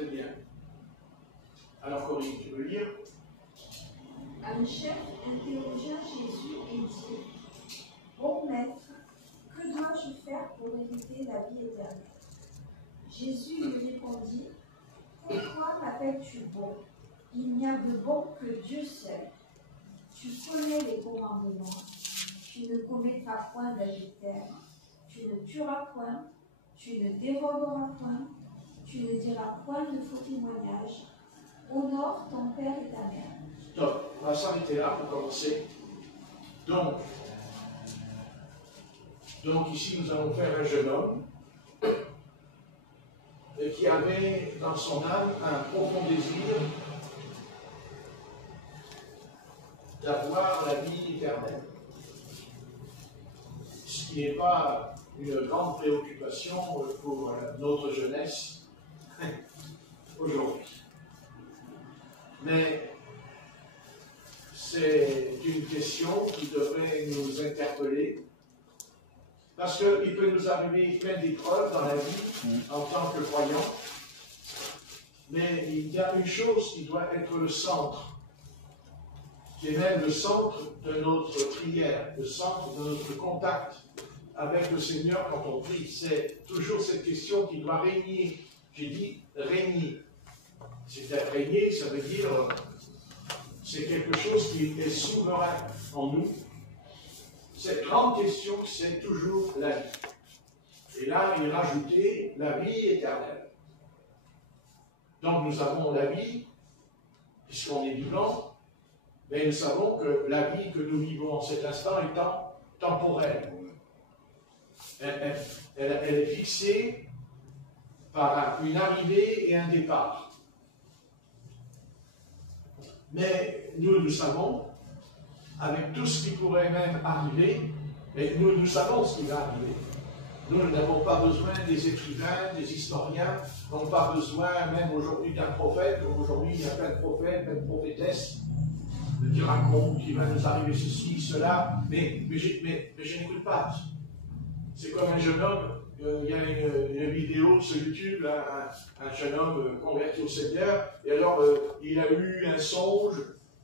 Très bien. Alors, Corinne, tu veux lire? Un chef interrogea Jésus et dit: Bon maître, que dois-je faire pour hériter la vie éternelle? Jésus lui répondit: Pourquoi m'appelles-tu bon? Il n'y a de bon que Dieu seul. Tu connais les commandements. Tu ne commettras point d'adultère. Tu ne tueras point. Tu ne déroberas point. Tu ne diras point de faux témoignages. Honore ton père et ta mère. Stop. On va s'arrêter là pour commencer. Donc ici, nous allons faire un jeune homme qui avait dans son âme un profond désir d'avoir la vie éternelle. Ce qui n'est pas une grande préoccupation pour notre jeunesse aujourd'hui. Mais c'est une question qui devrait nous interpeller parce qu'il peut nous arriver plein d'épreuves dans la vie en tant que croyants, mais il y a une chose qui doit être le centre, qui est même le centre de notre prière, le centre de notre contact avec le Seigneur quand on prie. C'est toujours cette question qui doit régner. J'ai dit régner. C'est-à-dire régner, ça veut dire c'est quelque chose qui est souverain en nous. Cette grande question, c'est toujours la vie. Et là, il rajoutait la vie éternelle. Donc nous avons la vie, puisqu'on est vivant, mais nous savons que la vie que nous vivons en cet instant est temporelle. Elle est fixée par une arrivée et un départ. Mais nous savons, avec tout ce qui pourrait même arriver, et nous savons ce qui va arriver. Nous n'avons pas besoin des écrivains, des historiens, nous n'avons pas besoin même aujourd'hui d'un prophète, comme aujourd'hui il y a plein de prophètes, plein de prophétesses, qui racontent qu'il va nous arriver ceci, cela, mais je n'écoute pas. C'est comme un jeune homme, il y a une vidéo sur YouTube, un jeune homme converti au Seigneur, et alors il a eu un songe,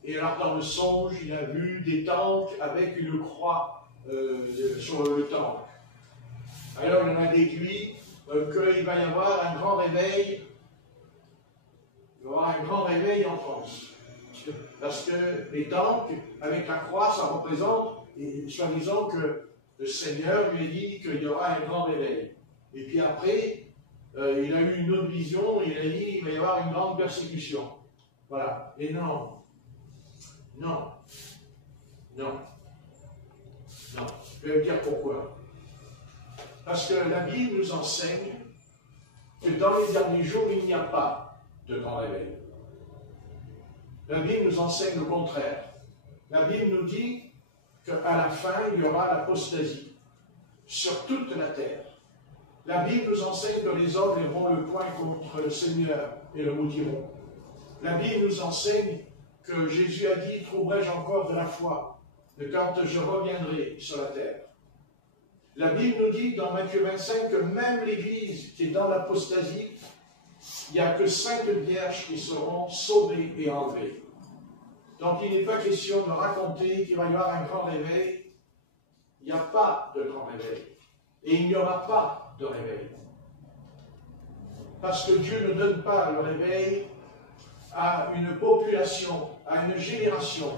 et alors dans le songe, il a vu des temples avec une croix sur le temple. Alors il en a déduit qu'il va y avoir un grand réveil, il va y avoir un grand réveil en France. Parce que les temples, avec la croix, ça représente, et soi-disant que le Seigneur lui a dit qu'il y aura un grand réveil. Et puis après, il a eu une autre vision, il a dit qu'il va y avoir une grande persécution. Voilà. Et non. Je vais vous dire pourquoi. Parce que la Bible nous enseigne que dans les derniers jours, il n'y a pas de grand réveil. La Bible nous enseigne le contraire. La Bible nous dit qu'à la fin, il y aura l'apostasie sur toute la terre. La Bible nous enseigne que les hommes lèveront le poing contre le Seigneur et le maudiront. La Bible nous enseigne que Jésus a dit « Trouverai-je encore de la foi quand je reviendrai sur la terre ?» La Bible nous dit dans Matthieu 25 que même l'Église qui est dans l'apostasie, il n'y a que 5 vierges qui seront sauvées et enlevées. Donc il n'est pas question de raconter qu'il va y avoir un grand réveil. Il n'y a pas de grand réveil. Et il n'y aura pas de réveil. Parce que Dieu ne donne pas le réveil à une population, à une génération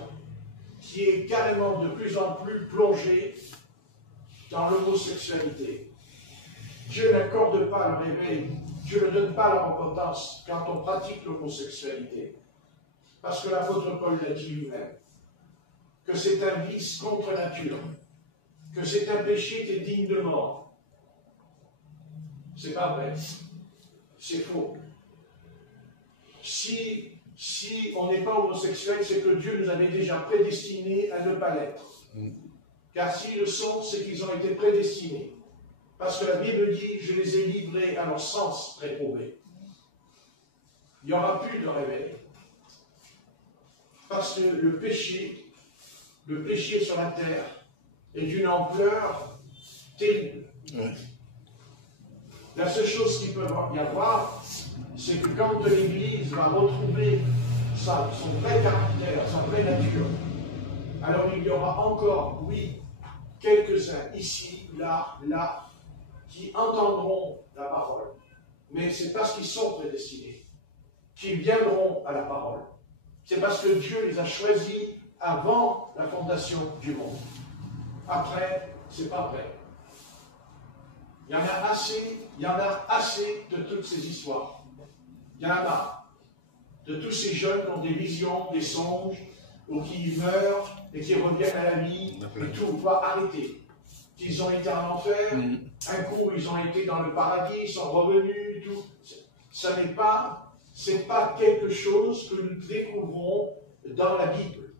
qui est carrément de plus en plus plongée dans l'homosexualité. Dieu n'accorde pas le réveil, Dieu ne donne pas la repentance quand on pratique l'homosexualité. Parce que l'apôtre Paul l'a dit lui-même, que c'est un vice contre nature, que c'est un péché qui est digne de mort. C'est pas vrai, c'est faux. Si on n'est pas homosexuel, c'est que Dieu nous avait déjà prédestinés à ne pas l'être. Car s'ils le sont, c'est qu'ils ont été prédestinés. Parce que la Bible dit, je les ai livrés à leur sens réprouvé. Il n'y aura plus de réveil. Parce que le péché sur la terre est d'une ampleur terrible. Ouais. La seule chose qu'il peut y avoir, c'est que quand l'Église va retrouver son vrai caractère, sa vraie nature, alors il y aura encore, oui, quelques-uns ici, là, qui entendront la parole. Mais c'est parce qu'ils sont prédestinés, qu'ils viendront à la parole. C'est parce que Dieu les a choisis avant la fondation du monde. Après, c'est pas vrai. Il y en a assez de toutes ces histoires. Il y en a marre de tous ces jeunes qui ont des visions, des songes, ou qui meurent et qui reviennent à la vie, et tout, on doit arrêter. Qu'ils ont été en enfer, un coup ils ont été dans le paradis, ils sont revenus, tout. C'est pas quelque chose que nous découvrons dans la Bible.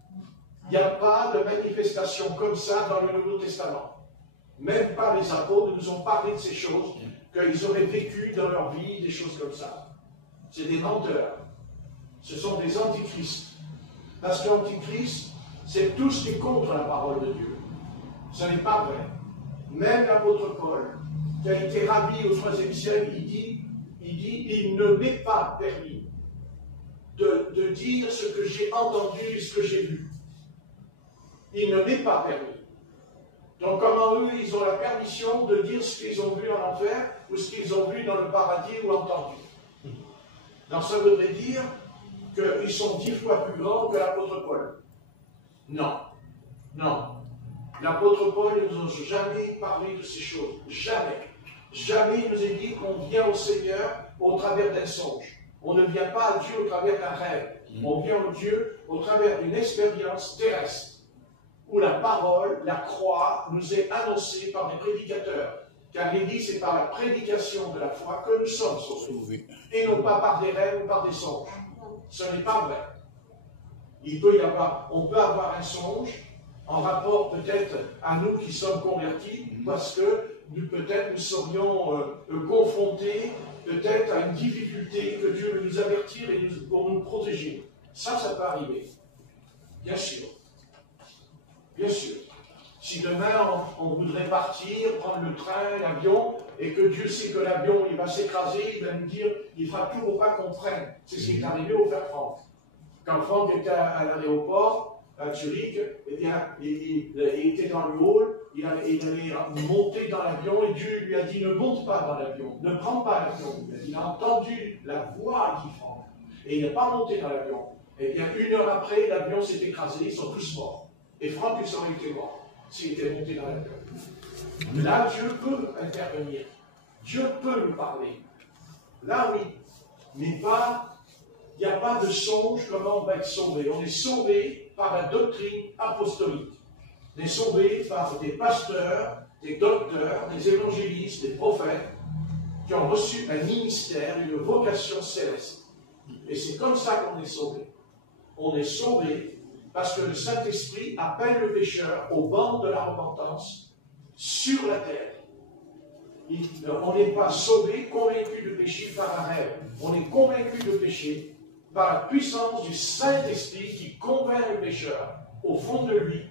Il n'y a pas de manifestation comme ça dans le Nouveau Testament. Même pas les apôtres nous ont parlé de ces choses, qu'ils auraient vécu dans leur vie, des choses comme ça. C'est des menteurs. Ce sont des antichrists. Parce que l'antichrist, c'est tout ce qui est contre la parole de Dieu. Ce n'est pas vrai. Même l'apôtre Paul, qui a été ravi au IIIe siècle, il dit, il ne m'est pas permis de dire ce que j'ai entendu et ce que j'ai vu. Il ne m'est pas permis. Donc comment eux, ils ont la permission de dire ce qu'ils ont vu en enfer ou ce qu'ils ont vu dans le paradis ou entendu. Donc ça voudrait dire qu'ils sont 10 fois plus grands que l'apôtre Paul. Non. Non. L'apôtre Paul ne nous a jamais parlé de ces choses. Jamais. Jamais il nous a dit qu'on vient au Seigneur au travers d'un songe. On ne vient pas à Dieu au travers d'un rêve. On vient au Dieu au travers d'une expérience terrestre, où la parole, la croix, nous est annoncée par des prédicateurs. Car il dit, c'est par la prédication de la foi que nous sommes sauvés. Et non pas par des rêves ou par des songes. Ce n'est pas vrai. On peut avoir un songe en rapport peut-être à nous qui sommes convertis, parce que peut-être nous serions confrontés peut-être à une difficulté que Dieu veut nous avertir et pour nous protéger. Ça peut arriver. Bien sûr. Bien sûr. Si demain on voudrait partir, prendre le train, l'avion, et que Dieu sait que l'avion il va s'écraser, il va nous dire, il fera tout pour pas qu'on prenne. C'est ce qui est arrivé au frère Franck. Quand Franck était à l'aéroport, à Zurich, eh bien, il était dans le hall, il allait monter dans l'avion, et Dieu lui a dit, ne monte pas dans l'avion, ne prends pas l'avion. Il a entendu la voix qui Franck, et il n'est pas monté dans l'avion. Eh bien, 1 heure après, l'avion s'est écrasé, ils sont tous morts. Et Franck, il aurait été mort s'il était monté dans l'avion. Là, Dieu peut intervenir. Dieu peut nous parler. Là, oui. Mais il n'y a pas de songe comment on va être sauvé. On est sauvé par la doctrine apostolique. On est sauvé par des pasteurs, des docteurs, des évangélistes, des prophètes qui ont reçu un ministère, une vocation céleste. Et c'est comme ça qu'on est sauvé. On est sauvé parce que le Saint-Esprit appelle le pécheur au banc de la repentance sur la terre. On n'est pas sauvé, convaincu de péché par un rêve. On est convaincu de péché par la puissance du Saint-Esprit qui convainc le pécheur au fond de lui,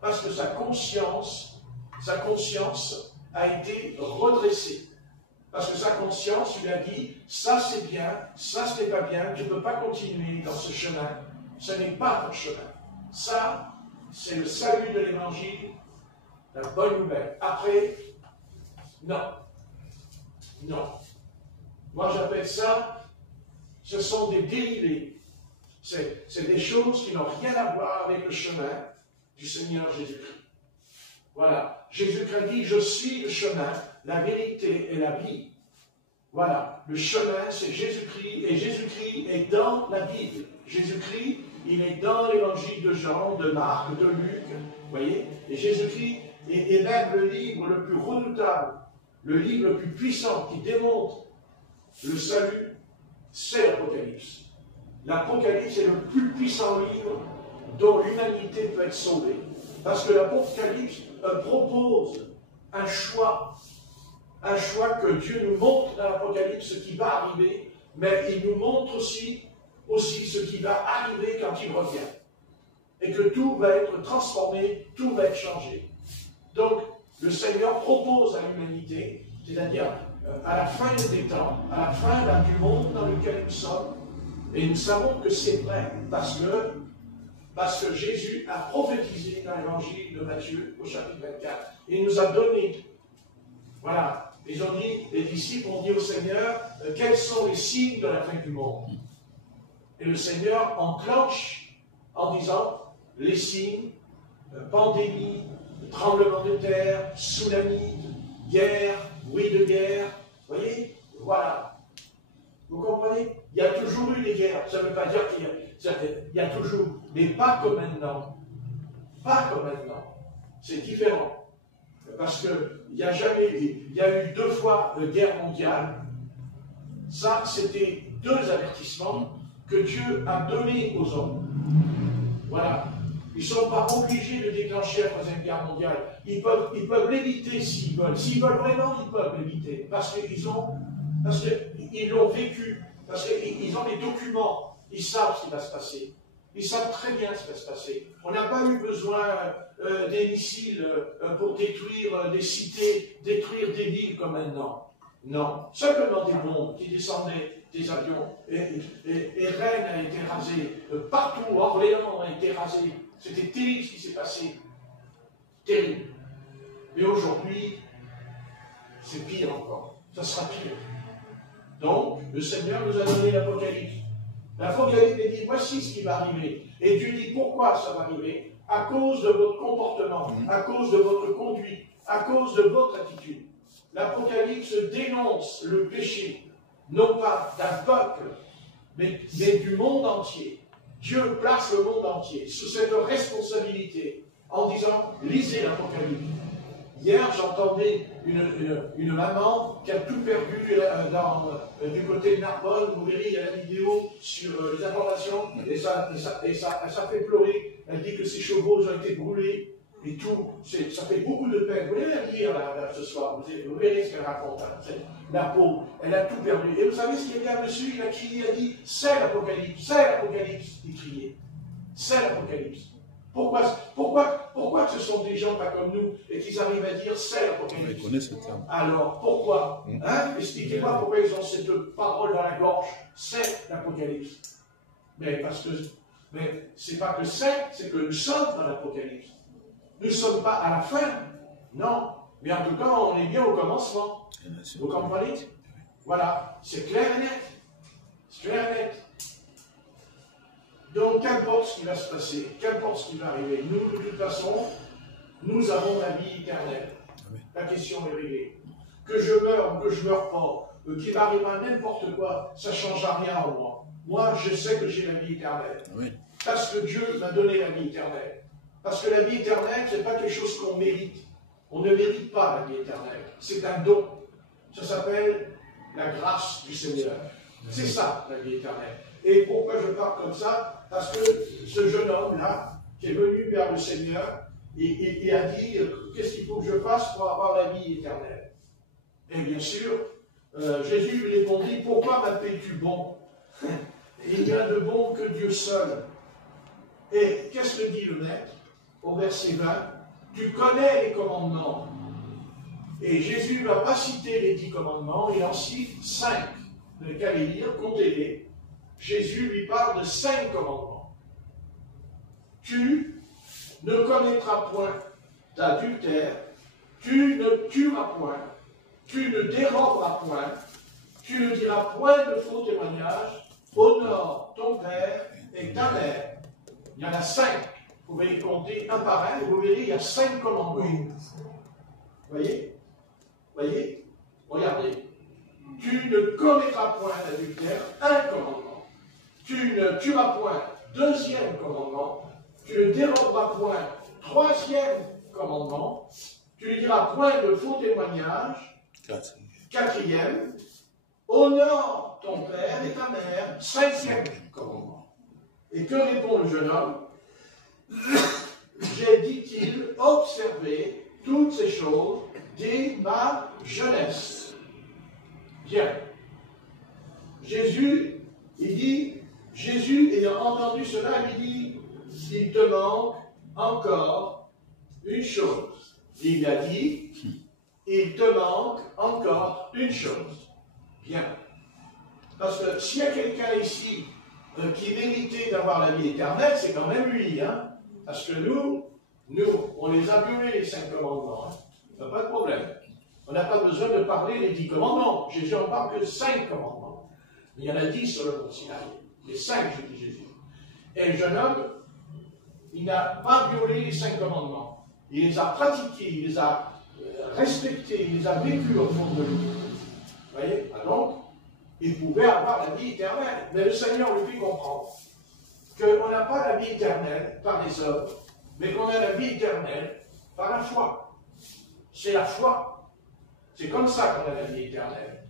parce que sa conscience a été redressée. Parce que sa conscience lui a dit, ça c'est bien, ça ce n'est pas bien, tu ne peux pas continuer dans ce chemin, ce n'est pas ton chemin. Ça, c'est le salut de l'Évangile, la bonne nouvelle. Après, non. Non. Moi, j'appelle ça, ce sont des dérivés. C'est des choses qui n'ont rien à voir avec le chemin du Seigneur Jésus-Christ. Voilà. Jésus-Christ dit, je suis le chemin, la vérité et la vie. Voilà. Le chemin, c'est Jésus-Christ, et Jésus-Christ est dans la Bible. Jésus-Christ, il est dans l'évangile de Jean, de Marc, de Luc, vous voyez. Et Jésus-Christ est même le livre le plus redoutable, le livre le plus puissant qui démontre le salut, c'est l'Apocalypse. L'Apocalypse est le plus puissant livre dont l'humanité peut être sauvée. Parce que l'Apocalypse propose un choix que Dieu nous montre dans l'Apocalypse, ce qui va arriver, mais il nous montre aussi ce qui va arriver quand il revient. Et que tout va être transformé, tout va être changé. Donc, le Seigneur propose à l'humanité, c'est-à-dire à la fin des temps, à la fin là, du monde dans lequel nous sommes, et nous savons que c'est vrai, parce que Jésus a prophétisé dans l'évangile de Matthieu, au chapitre 24, et il nous a donné, voilà, ils ont dit, les disciples ont dit au Seigneur, quels sont les signes de la fin du monde? Et le Seigneur enclenche en disant, les signes, pandémie, tremblement de terre, tsunami, guerre, bruit de guerre, vous voyez, voilà. Vous comprenez? Il y a toujours eu des guerres, ça ne veut pas dire qu'il y a toujours, mais pas comme maintenant. Pas comme maintenant. C'est différent. Parce qu'il y a eu 2 fois guerre mondiale. Ça, c'était 2 avertissements que Dieu a donnés aux hommes. Voilà. Ils ne sont pas obligés de déclencher la 3e guerre mondiale. Ils peuvent l'éviter s'ils veulent. S'ils veulent vraiment, ils peuvent l'éviter. Parce qu'ils l'ont vécu. Parce qu'ils ont les documents. Ils savent ce qui va se passer. Ils savent très bien ce qui va se passer. On n'a pas eu besoin des missiles pour détruire des cités, détruire des villes comme maintenant. Non. Simplement des bombes qui descendaient des avions. Et Rennes a été rasé. Partout, Orléans a été rasé. C'était terrible ce qui s'est passé. Terrible. Et aujourd'hui, c'est pire encore. Ça sera pire. Donc, le Seigneur nous a donné l'Apocalypse. L'Apocalypse dit, voici ce qui va arriver. Et Dieu dit, pourquoi ça va arriver? À cause de votre comportement, à cause de votre conduite, à cause de votre attitude. L'Apocalypse dénonce le péché, non pas d'un peuple, mais du monde entier. Dieu place le monde entier sous cette responsabilité en disant, lisez l'Apocalypse. Hier, j'entendais une maman qui a tout perdu du côté de Narbonne. Vous verrez, il y a la vidéo sur les informations, et ça fait pleurer. Elle dit que ses chevaux ont été brûlés, et tout. Ça fait beaucoup de peine. Vous allez la lire là, ce soir, vous verrez ce qu'elle raconte. Hein. La pauvre, elle a tout perdu. Et vous savez ce qu'il y a dessus? Il a crié, il a dit, c'est l'Apocalypse, il criait. C'est l'Apocalypse. Pourquoi ce sont des gens pas comme nous et qu'ils arrivent à dire c'est l'Apocalypse? On connaît ce terme. Alors, pourquoi hein? Expliquez-moi pourquoi ils ont cette parole dans la gorge. C'est l'Apocalypse. Mais c'est pas que c'est que nous sommes dans l'Apocalypse. Nous ne sommes pas à la fin. Non. Mais en tout cas, on est bien au commencement. Vous comprenez? Voilà. C'est clair et net. C'est clair et net. Donc, qu'importe ce qui va se passer, qu'importe ce qui va arriver, nous, de toute façon, nous avons la vie éternelle. La question est réglée. Que je meure ou que je ne meure pas, qu'il m'arrivera n'importe quoi, ça ne changera rien en moi. Moi, je sais que j'ai la vie éternelle. Parce que Dieu m'a donné la vie éternelle. Parce que la vie éternelle, ce n'est pas quelque chose qu'on mérite. On ne mérite pas la vie éternelle. C'est un don. Ça s'appelle la grâce du Seigneur. C'est ça, la vie éternelle. Et pourquoi je parle comme ça? Parce que ce jeune homme-là, qui est venu vers le Seigneur, il a dit, qu'est-ce qu'il faut que je fasse pour avoir la vie éternelle? Et bien sûr, Jésus lui répondit, pourquoi m'appelles-tu bon? Il n'y a de bon que Dieu seul. Et qu'est-ce que dit le maître au verset 20? Tu connais les commandements. Et Jésus ne va pas citer les 10 commandements, il en cite 5. Vous n'avez qu'à les lire, comptez-les. Jésus lui parle de 5 commandements. Tu ne commettras point d'adultère, tu ne tueras point, tu ne déroberas point, tu ne diras point de faux témoignages, honore ton père et ta mère. Il y en a 5. Vous pouvez les compter un par un et vous verrez, il y a 5 commandements. Voyez? Voyez? Regardez. Tu ne commettras point d'adultère, un commandement. Tu ne tueras point, 2e commandement. Tu ne déroberas point, 3e commandement. Tu ne diras point de faux témoignages, 4e. Honore ton père et ta mère, 5e commandement. Et que répond le jeune homme? J'ai, dit-il, observé toutes ces choses dès ma jeunesse. Bien. Jésus, il dit, Jésus, ayant entendu cela, lui dit, il te manque encore une chose. Il a dit, il te manque encore une chose. Bien. Parce que s'il y a quelqu'un ici qui méritait d'avoir la vie éternelle, c'est quand même lui. Hein? Parce que nous, on les a violés, les 5 commandements. Hein? Il n'y a pas de problème. On n'a pas besoin de parler des 10 commandements. Jésus en parle que 5 commandements. Il y en a 10 sur le mont Sinaï. Les 5, je dis Jésus. Et le jeune homme, il n'a pas violé les 5 commandements. Il les a pratiqués, il les a respectés, il les a vécus au fond de lui. Vous voyez? Donc, il pouvait avoir la vie éternelle. Mais le Seigneur lui fait comprendre qu'on n'a pas la vie éternelle par les œuvres, mais qu'on a la vie éternelle par la foi. C'est la foi. C'est comme ça qu'on a la vie éternelle.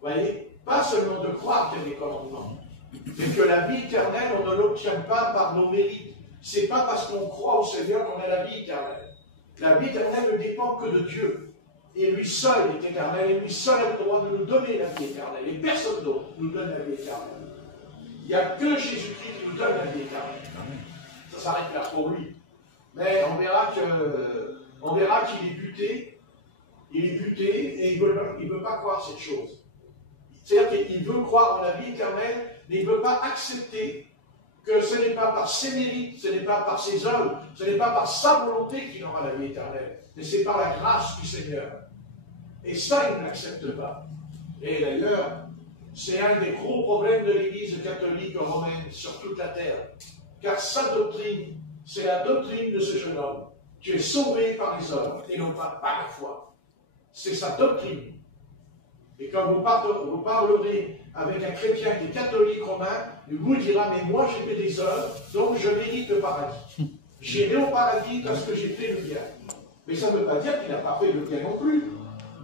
Vous voyez? Pas seulement de croire qu'il y a des commandements, mais que la vie éternelle, on ne l'obtient pas par nos mérites. C'est pas parce qu'on croit au Seigneur qu'on a la vie éternelle. La vie éternelle ne dépend que de Dieu. Et lui seul est éternel, et lui seul a le droit de nous donner la vie éternelle. Et personne d'autre nous donne la vie éternelle. Il n'y a que Jésus-Christ qui nous donne la vie éternelle. Ça s'arrête là pour lui. Mais on verra qu'il est buté. Il est buté et il ne veut pas croire cette chose. C'est-à-dire qu'il veut croire en la vie éternelle, mais il ne veut pas accepter que ce n'est pas par ses mérites, ce n'est pas par ses œuvres, ce n'est pas par sa volonté qu'il aura la vie éternelle, mais c'est par la grâce du Seigneur. Et ça, il n'accepte pas. Et d'ailleurs, c'est un des gros problèmes de l'Église catholique romaine sur toute la terre. Car sa doctrine, c'est la doctrine de ce jeune homme. Tu es sauvé par les œuvres et non pas par la foi. C'est sa doctrine. Et quand vous parlerez avec un chrétien qui est catholique romain, il vous dira, mais moi j'ai fait des œuvres, donc je mérite le paradis. J'irai au paradis parce que j'ai fait le bien. Mais ça ne veut pas dire qu'il n'a pas fait le bien non plus.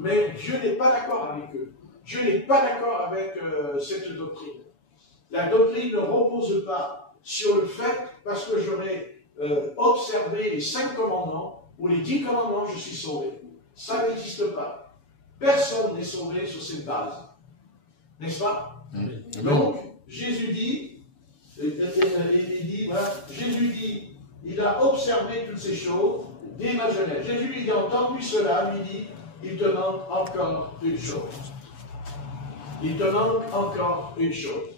Mais Dieu n'est pas d'accord avec eux. Dieu n'est pas d'accord avec cette doctrine. La doctrine ne repose pas sur le fait, parce que j'aurais observé les 5 commandements, ou les 10 commandements, je suis sauvé. Ça n'existe pas. Personne n'est sauvé sur cette base. N'est-ce pas? Donc, Jésus dit, Jésus dit, il a observé toutes ces choses dès ma jeunesse. Jésus lui a entendu cela, lui dit, il te manque encore une chose. Il te manque encore une chose.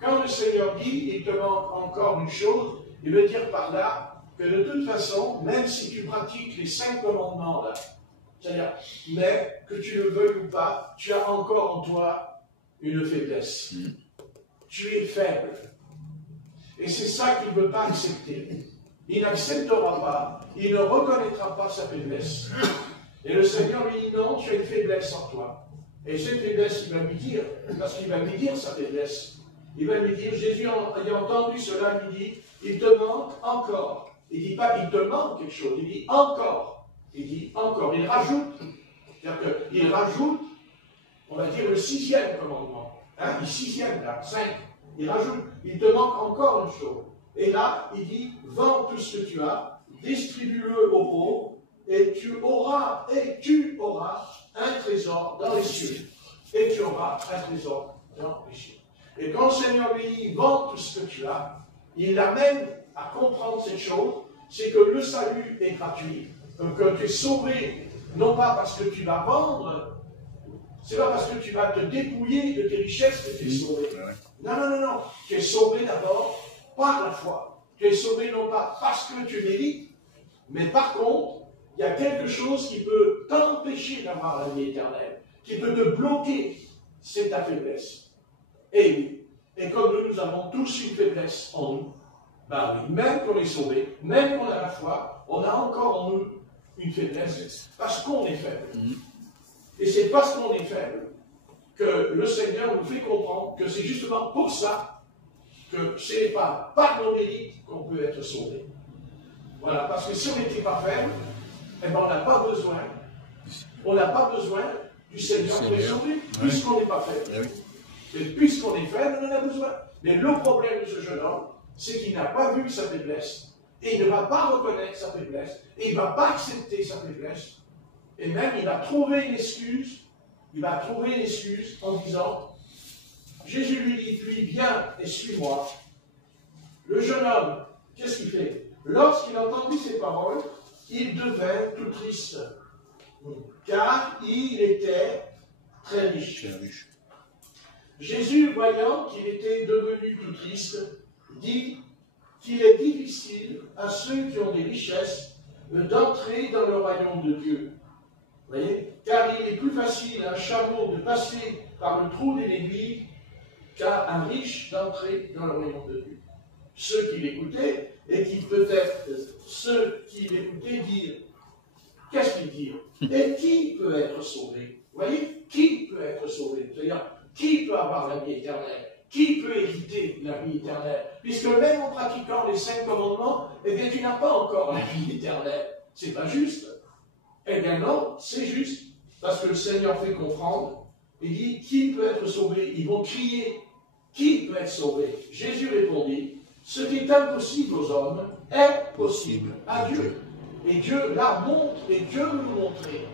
Quand le Seigneur dit, il te manque encore une chose, il veut dire par là que de toute façon, même si tu pratiques les 5 commandements là, c'est-à-dire, mais que tu le veuilles ou pas, tu as encore en toi une faiblesse. Tu es faible. Et c'est ça qu'il ne veut pas accepter. Il n'acceptera pas, il ne reconnaîtra pas sa faiblesse. Et le Seigneur lui dit, non, tu as une faiblesse en toi. Et cette faiblesse, il va lui dire, parce qu'il va lui dire sa faiblesse. Il va lui dire, Jésus ayant entendu cela, lui dit, il te manque encore. Il ne dit pas, il te manque quelque chose, il dit encore. Il dit encore, il rajoute. C'est-à-dire qu'il rajoute, on va dire, le 6e commandement. Hein, le 6e, là, 5. Il rajoute, il te manque encore une chose. Et là, il dit, vends tout ce que tu as, distribue-le aux pauvres, et tu auras un trésor dans les cieux. Et tu auras un trésor dans les cieux. Et quand le Seigneur lui dit, vends tout ce que tu as, il l'amène à comprendre cette chose, c'est que le salut est gratuit. Que tu es sauvé, non pas parce que tu vas vendre, c'est pas parce que tu vas te dépouiller de tes richesses que tu es sauvé. Non, non, non, non. Tu es sauvé d'abord par la foi. Tu es sauvé non pas parce que tu mérites, mais par contre, il y a quelque chose qui peut t'empêcher d'avoir la vie éternelle, qui peut te bloquer, c'est ta faiblesse. Et comme nous avons tous une faiblesse en nous, ben oui, même qu'on est sauvé, même qu'on a la foi, on a encore en nous une faiblesse, parce qu'on est faible. Et c'est parce qu'on est faible que le Seigneur nous fait comprendre que c'est justement pour ça que ce n'est pas par nos mérites qu'on peut être sauvé. Voilà, parce que si on n'était pas faible, eh ben on n'a pas besoin du Seigneur pour être sauvé, puisqu'on n'est pas faible. Et puisqu'on est faible, on en a besoin. Mais le problème de ce jeune homme, c'est qu'il n'a pas vu sa faiblesse. Et il ne va pas reconnaître sa faiblesse. Et il ne va pas accepter sa faiblesse. Et même, il va trouver une excuse. Il va trouver une excuse en disant, Jésus lui dit, puis viens et suis-moi. Le jeune homme, qu'est-ce qu'il fait? Lorsqu'il a entendu ces paroles, il devint tout triste. Car il était très riche. Très riche. Jésus, voyant qu'il était devenu tout triste, dit qu'il est difficile à ceux qui ont des richesses d'entrer dans le royaume de Dieu. Vous voyez? Car il est plus facile à un chameau de passer par le trou des aiguilles qu'à un riche d'entrer dans le royaume de Dieu. Ceux qui l'écoutaient, et qui peut-être, ceux qui l'écoutaient dirent, qu'est-ce qu'ils dirent? Et qui peut être sauvé? Vous voyez? Qui peut être sauvé? C'est-à-dire, qui peut avoir la vie éternelle? Qui peut hériter la vie éternelle? Puisque même en pratiquant les 5 commandements, eh bien, tu n'as pas encore la vie éternelle. C'est pas juste. Eh bien non, c'est juste. Parce que le Seigneur fait comprendre, il dit, qui peut être sauvé? Ils vont crier, qui peut être sauvé? Jésus répondit, ce qui est impossible aux hommes est possible à Dieu. Et Dieu là montre, et Dieu veut nous montrer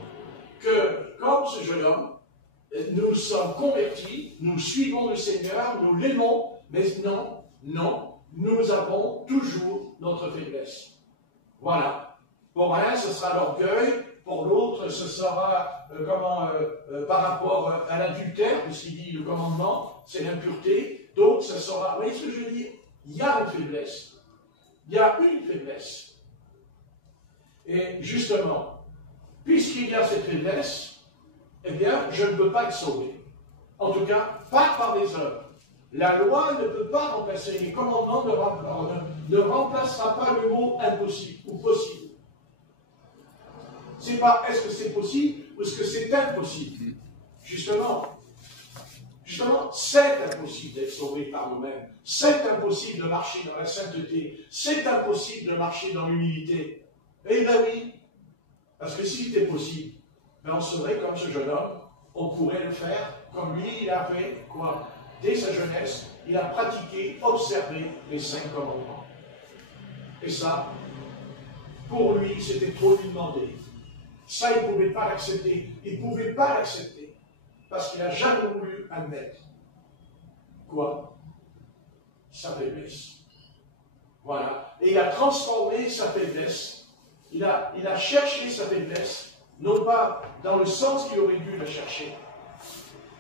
que, comme ce jeune homme, nous sommes convertis, nous suivons le Seigneur, nous l'aimons, mais non, nous avons toujours notre faiblesse. Voilà. Pour un, ce sera l'orgueil, pour l'autre, ce sera par rapport à l'adultère, puisqu'il dit le commandement, c'est l'impureté. Donc, ce sera, vous voyez ce que je veux dire? Il y a une faiblesse. Il y a une faiblesse. Et justement, puisqu'il y a cette faiblesse, eh bien, je ne peux pas être sauvé. En tout cas, pas par des œuvres. La loi ne peut pas remplacer, les commandements ne remplacera pas le mot impossible ou possible. C'est pas est-ce que c'est possible ou est-ce que c'est impossible. Justement, c'est impossible d'être sauvé par nous-mêmes. C'est impossible de marcher dans la sainteté. C'est impossible de marcher dans l'humilité. Eh bien oui, parce que si c'était possible, ben on serait comme ce jeune homme, on pourrait le faire comme lui, il a fait, quoi? Dès sa jeunesse, il a pratiqué, observé les 5 commandements. Et ça, pour lui, c'était trop lui demander. Ça, il ne pouvait pas l'accepter. Il ne pouvait pas l'accepter. Parce qu'il n'a jamais voulu admettre. Quoi? Sa faiblesse. Voilà. Et il a transformé sa faiblesse. Il a cherché sa faiblesse, non pas dans le sens qu'il aurait dû la chercher,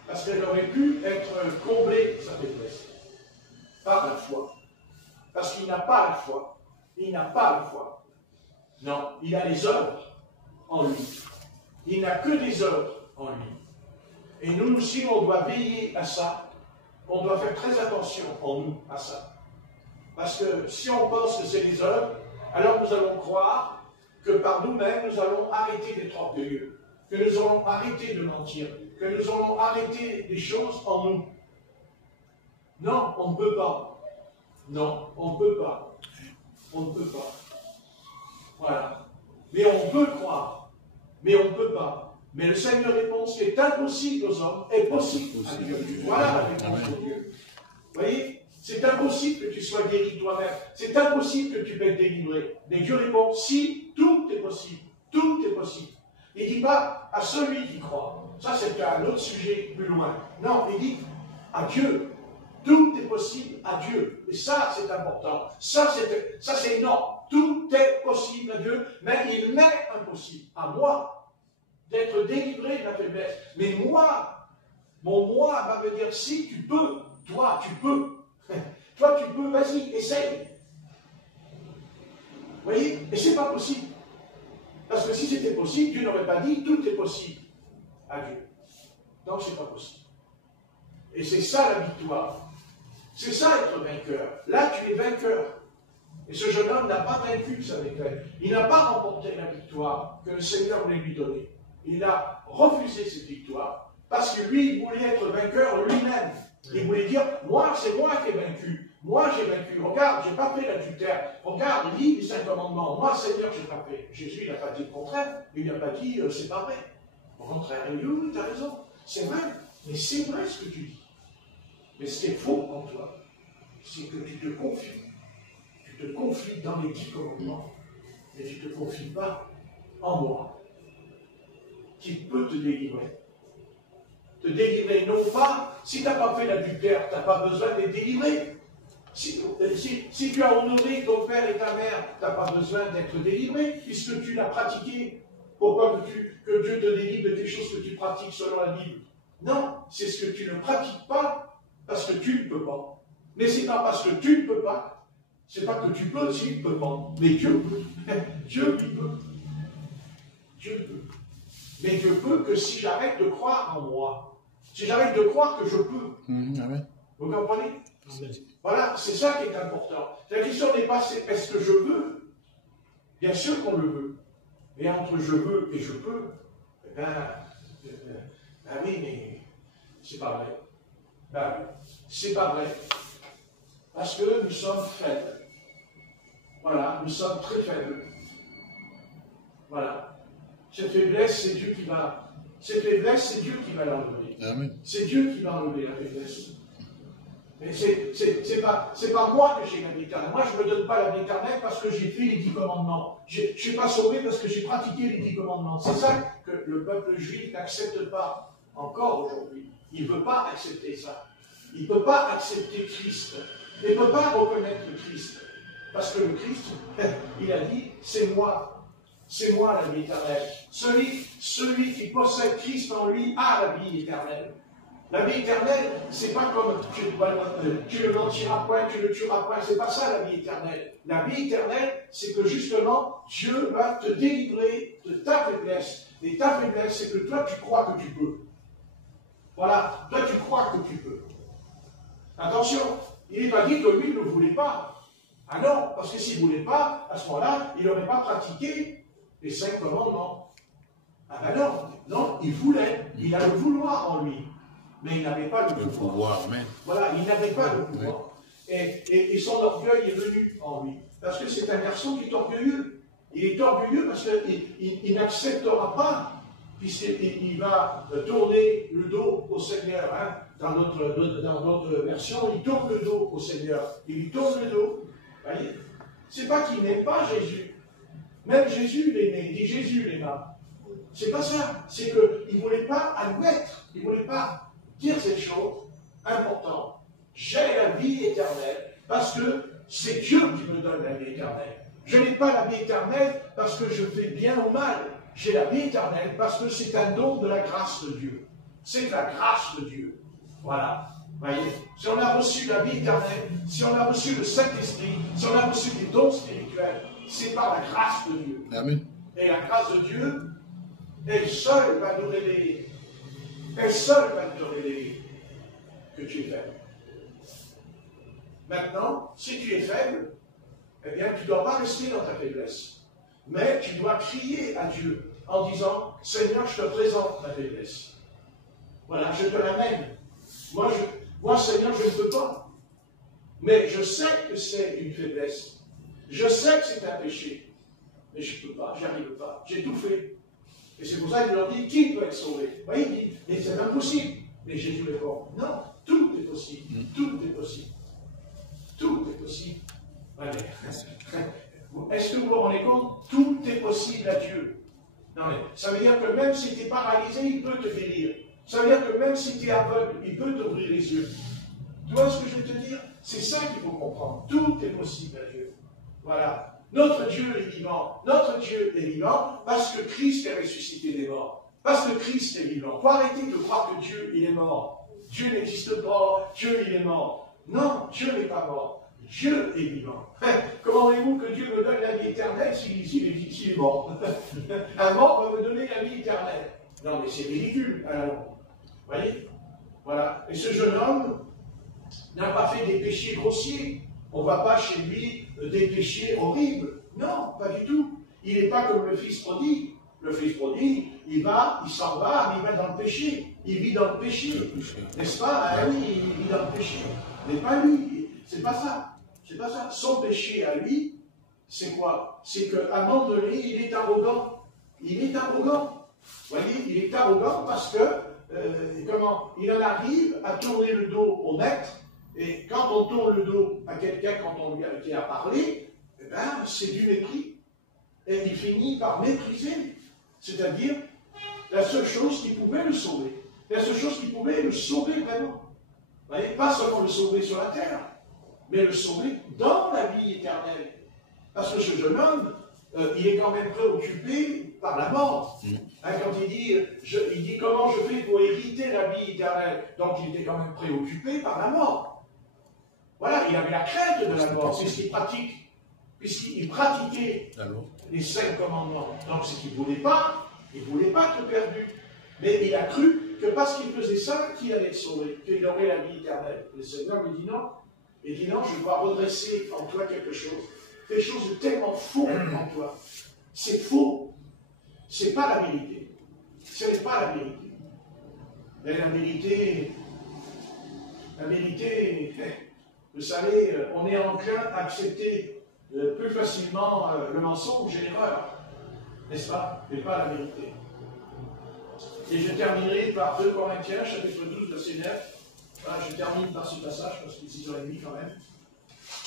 parce qu'elle aurait pu être comblée, sa faiblesse, par la foi. Parce qu'il n'a pas la foi. Il n'a pas la foi. Non, il a les œuvres en lui. Il n'a que des œuvres en lui. Et nous aussi, on doit veiller à ça. On doit faire très attention en nous à ça. Parce que si on pense que c'est les œuvres, alors nous allons croire que par nous-mêmes, nous allons arrêter d'être orgueilleux, que nous allons arrêter de mentir, que nous allons arrêter des choses en nous. Non, on ne peut pas. Non, on ne peut pas. On ne peut pas. Voilà. Mais on peut croire. Mais on ne peut pas. Mais le Seigneur répond, ce qui est impossible aux hommes est possible à Dieu. Voilà la réponse de Dieu. Vous voyez? C'est impossible que tu sois guéri toi-même. C'est impossible que tu puisses être délivré. Mais Dieu répond, si, tout est possible. Tout est possible. Il ne dit pas à celui qui croit. Ça, c'est un autre sujet plus loin. Non, il dit à Dieu. Tout est possible à Dieu. Et ça, c'est important. Ça, c'est énorme. Tout est possible à Dieu, mais il m'est impossible à moi d'être délivré de la faiblesse. Mais moi, mon moi va me dire, si tu peux, toi, tu peux. Toi, tu peux, vas-y, essaye. Vous voyez? Et c'est pas possible. Parce que si c'était possible, Dieu n'aurait pas dit tout est possible à Dieu. Donc c'est pas possible. Et c'est ça la victoire. C'est ça être vainqueur. Là, tu es vainqueur. Et ce jeune homme n'a pas vaincu sa défaite. Il n'a pas remporté la victoire que le Seigneur voulait lui donner. Il a refusé cette victoire parce que lui, il voulait être vainqueur lui-même. Il voulait dire, moi, c'est moi qui ai vaincu. Moi, j'ai vaincu. Regarde, je n'ai pas fait l'adultère. Regarde, lis les 5 commandements. Moi, Seigneur, je n'ai pas fait. Jésus, il n'a pas dit le contraire. Il n'a pas dit, c'est pas vrai. Au contraire, il dit, oui, tu as raison. C'est vrai. Mais c'est vrai ce que tu dis. Mais ce qui est faux en toi, c'est que tu te confies. Tu te confies dans les 10 commandements. Mais tu ne te confies pas en moi, qui peut te délivrer. Te délivrer, non pas, si tu n'as pas fait l'adultère, tu n'as pas besoin d'être délivré. Si tu as honoré ton père et ta mère, tu n'as pas besoin d'être délivré, puisque tu l'as pratiqué. Pourquoi que Dieu te délivre de quelque chose que tu pratiques selon la Bible? Non, c'est ce que tu ne pratiques pas parce que tu ne peux pas. Mais c'est pas parce que tu ne peux pas, c'est pas que tu peux si tu ne peux pas. Mais Dieu peut. Dieu lui peut. Dieu peut. Mais Dieu peut que si j'arrête de croire en moi. Si j'arrête de croire que je peux. Vous comprenez? Voilà, c'est ça qui est important. La question n'est pas est-ce que je veux? Bien sûr qu'on le veut. Mais entre je veux et je peux, eh oui, mais c'est pas vrai. Ben oui, c'est pas vrai. Parce que nous sommes faibles. Voilà, nous sommes très faibles. Pas. Cette faiblesse, c'est Dieu qui va. Cette faiblesse, c'est Dieu qui va l'enlever. C'est Dieu qui va enlever la faiblesse. Mais c'est pas moi que j'ai la vie éternelle. Moi, je ne me donne pas la vie éternelle parce que j'ai fait les 10 commandements. Je ne suis pas sauvé parce que j'ai pratiqué les 10 commandements. C'est ça que le peuple juif n'accepte pas encore aujourd'hui. Il ne veut pas accepter ça. Il ne peut pas accepter Christ. Il ne peut pas reconnaître le Christ. Parce que le Christ, il a dit, c'est moi. C'est moi la vie éternelle. Celui qui possède Christ en lui a la vie éternelle. La vie éternelle, c'est pas comme tu ne mentiras point, tu ne tueras point, c'est pas ça la vie éternelle. La vie éternelle, c'est que justement, Dieu va te délivrer de ta faiblesse. Et ta faiblesse, c'est que toi, tu crois que tu peux. Voilà, toi, tu crois que tu peux. Attention, il n'est pas dit que lui ne voulait pas. Ah non, parce que s'il ne voulait pas, à ce moment-là, il n'aurait pas pratiqué les 5 commandements. Ah ben non, non, il voulait, il a le vouloir en lui. Mais il n'avait pas le pouvoir. Voilà, il n'avait pas le pouvoir. Et son orgueil est venu en lui. Parce que c'est un garçon qui est orgueilleux. Il est orgueilleux parce qu'il n'acceptera pas, puisqu'il va tourner le dos au Seigneur. Hein. Dans d'autres versions, il tourne le dos au Seigneur. Il lui tourne le dos. Voyez, c'est pas qu'il n'aime pas Jésus. Même Jésus l'aimait. Il dit Jésus l'aima. C'est pas ça. C'est qu'il ne voulait pas admettre. Il ne voulait pas dire cette chose importante. J'ai la vie éternelle parce que c'est Dieu qui me donne la vie éternelle. Je n'ai pas la vie éternelle parce que je fais bien ou mal. J'ai la vie éternelle parce que c'est un don de la grâce de Dieu. C'est la grâce de Dieu. Voilà. Voyez, si on a reçu la vie éternelle, si on a reçu le Saint-Esprit, si on a reçu des dons spirituels, c'est par la grâce de Dieu. Amen. Et la grâce de Dieu, elle seule va nous révéler. Elle seule va te révéler que tu es faible. Maintenant, si tu es faible, eh bien, tu ne dois pas rester dans ta faiblesse. Mais tu dois crier à Dieu en disant, Seigneur, je te présente ma faiblesse. Voilà, je te l'amène. Moi, Seigneur, je ne peux pas. Mais je sais que c'est une faiblesse. Je sais que c'est un péché. Mais je ne peux pas, j'y arrive pas. J'ai tout fait. Et c'est pour ça qu'il leur dit, qui peut être sauvé? Vous voyez, il dit, mais c'est impossible. Mais Jésus répond, non, tout est possible. Tout est possible. Tout est possible. Allez. Est-ce que vous vous rendez compte? Tout est possible à Dieu. Non, mais ça veut dire que même si tu es paralysé, il peut te guérir. Ça veut dire que même si tu es aveugle, il peut t'ouvrir les yeux. Tu vois ce que je veux te dire? C'est ça qu'il faut comprendre. Tout est possible à Dieu. Voilà. Notre Dieu est vivant. Notre Dieu est vivant parce que Christ est ressuscité des morts. Parce que Christ est vivant. Il faut arrêter de croire que Dieu, il est mort. Dieu n'existe pas. Dieu, il est mort. Non, Dieu n'est pas mort. Dieu est vivant. Comment voulez-vous que Dieu me donne la vie éternelle s'il est mort? Un mort va me donner la vie éternelle. Non, mais c'est ridicule. Alors, vous voyez? Voilà. Et ce jeune homme n'a pas fait des péchés grossiers. On ne voit pas chez lui des péchés horribles. Non, pas du tout. Il n'est pas comme le fils prodigue. Le fils prodigue, il s'en va, mais il va dans le péché. Il vit dans le péché. N'est-ce pas? Ah oui, il vit dans le péché. Mais pas lui. C'est pas ça. C'est pas ça. Son péché à lui, c'est quoi? C'est qu'à un moment donné, il est arrogant. Il est arrogant. Vous voyez, il est arrogant parce que, il en arrive à tourner le dos au maître. Et quand on tourne le dos à quelqu'un, quand on lui a parlé, eh ben, c'est du mépris. Et il finit par mépriser. C'est-à-dire, la seule chose qui pouvait le sauver. La seule chose qui pouvait le sauver vraiment. Vous voyez, pas seulement le sauver sur la terre, mais le sauver dans la vie éternelle. Parce que ce jeune homme, il est quand même préoccupé par la mort. Hein, quand il dit comment je fais pour éviter la vie éternelle. Donc il était quand même préoccupé par la mort. Voilà, il avait la crainte de la mort, puisqu'il pratiquait les 5 commandements. Donc c'est qu'il ne voulait pas être perdu. Mais il a cru que parce qu'il faisait ça, qu'il allait être sauvé, qu'il aurait la vie éternelle. Le Seigneur lui dit non. Il dit non, je dois redresser en toi quelque chose de tellement faux en toi. C'est faux. C'est pas la vérité. Ce n'est pas la vérité. Mais la vérité, vous savez, on est enclin à accepter plus facilement le mensonge et l'erreur. N'est-ce pas? Mais pas la vérité. Et je terminerai par 2 Corinthiens, chapitre 12, verset 9. Voilà, je termine par ce passage, parce qu'il est 6h30 quand même.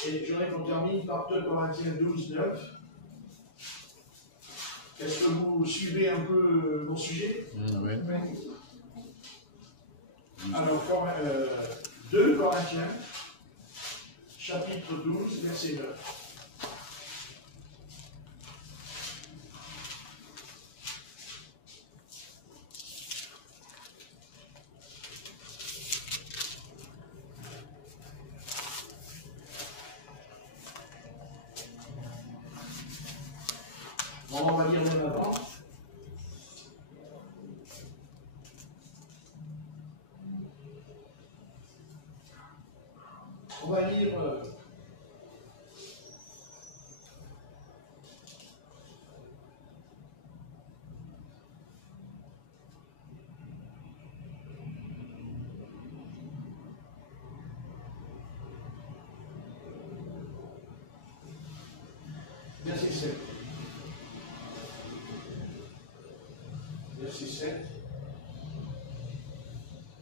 Et je voudrais qu'on termine par 2 Corinthiens 12, 9. Est-ce que vous suivez un peu mon sujet? Oui. Alors, 2 Corinthiens, chapitre 12, verset 9. On va lire même avant. On va lire verset 7. Verset 7.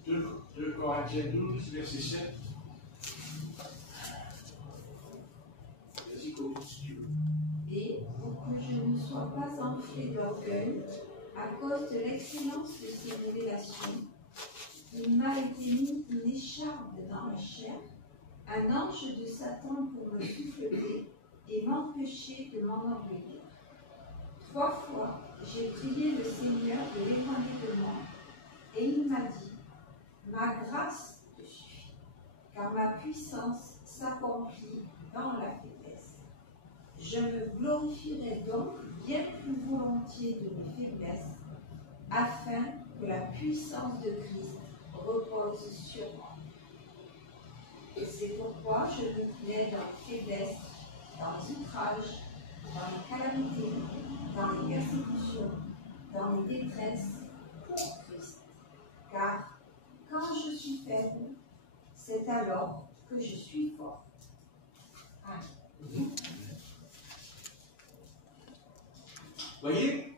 2 Corinthiens 12, verset 7. Vas-y, commence si tu veux. Et pour que je ne sois pas enflé d'orgueil à cause de l'excellence de ces révélations, il m'a été mis une écharpe dans la chair, un ange de Satan pour me souffleter et m'empêcher de m'enorgueillir. 3 fois, j'ai prié le Seigneur de l'éloigner de moi, et il m'a dit, ma grâce te suffit, car ma puissance s'accomplit dans la faiblesse. Je me glorifierai donc bien plus volontiers de mes faiblesses, afin que la puissance de Christ repose sur moi. Et c'est pourquoi je me plais dans les faiblesses, dans les outrages, dans les calamités, dans les persécutions, dans les détresses, pour Christ. Car quand je suis faible, c'est alors que je suis fort. Amen. Voyez,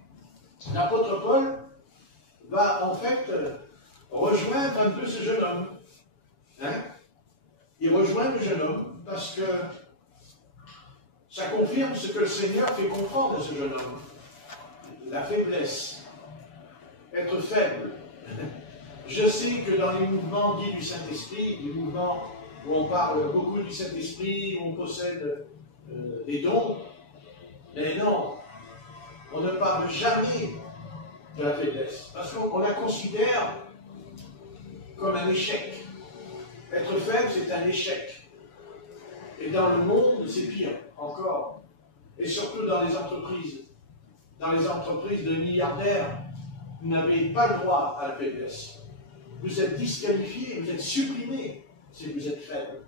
l'apôtre Paul va en fait rejoindre un peu ce jeune homme. Hein? Il rejoint le jeune homme parce que ça confirme ce que le Seigneur fait comprendre à ce jeune homme. La faiblesse, être faible. Je sais que dans les mouvements dits du Saint-Esprit, les mouvements où on parle beaucoup du Saint-Esprit, où on possède des dons, mais non, on ne parle jamais de la faiblesse, parce qu'on la considère comme un échec. Être faible, c'est un échec. Et dans le monde, c'est pire, encore. Et surtout dans les entreprises. Dans les entreprises de milliardaires, vous n'avez pas le droit à la faiblesse. Vous êtes disqualifié, vous êtes supprimé si vous êtes faible.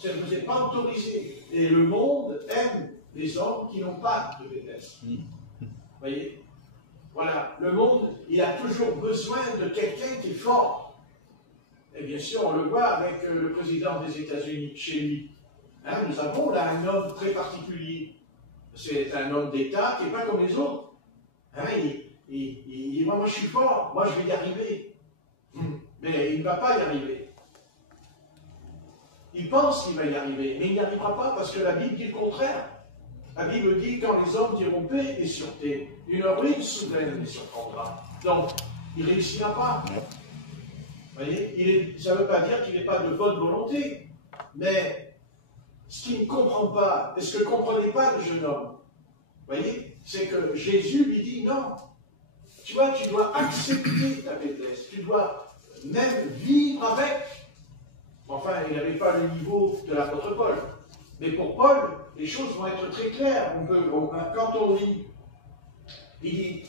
Vous n'êtes pas autorisé. Et le monde aime les hommes qui n'ont pas de faiblesse. Vous voyez? Voilà. Le monde, il a toujours besoin de quelqu'un qui est fort. Et bien sûr, on le voit avec le président des États-Unis, chez lui. Hein, nous avons là un homme très particulier. C'est un homme d'État qui n'est pas comme les autres. Hein, il dit, moi je suis fort, moi je vais y arriver. Mais il ne va pas y arriver. Il pense qu'il va y arriver, mais il n'y arrivera pas parce que la Bible dit le contraire. La Bible dit, quand les hommes diront paix et sûreté, une ruine soudaine les surprendra. Donc, il ne réussira pas. Vous voyez, ça ne veut pas dire qu'il n'est pas de bonne volonté. Mais ce qu'il ne comprend pas, et ce que ne comprenait pas le jeune homme, vous voyez, c'est que Jésus lui dit non. Tu vois, tu dois accepter ta faiblesse. Tu dois même vivre avec. Enfin, il n'avait pas le niveau de l'apôtre Paul. Mais pour Paul, les choses vont être très claires. Quand on lit, il dit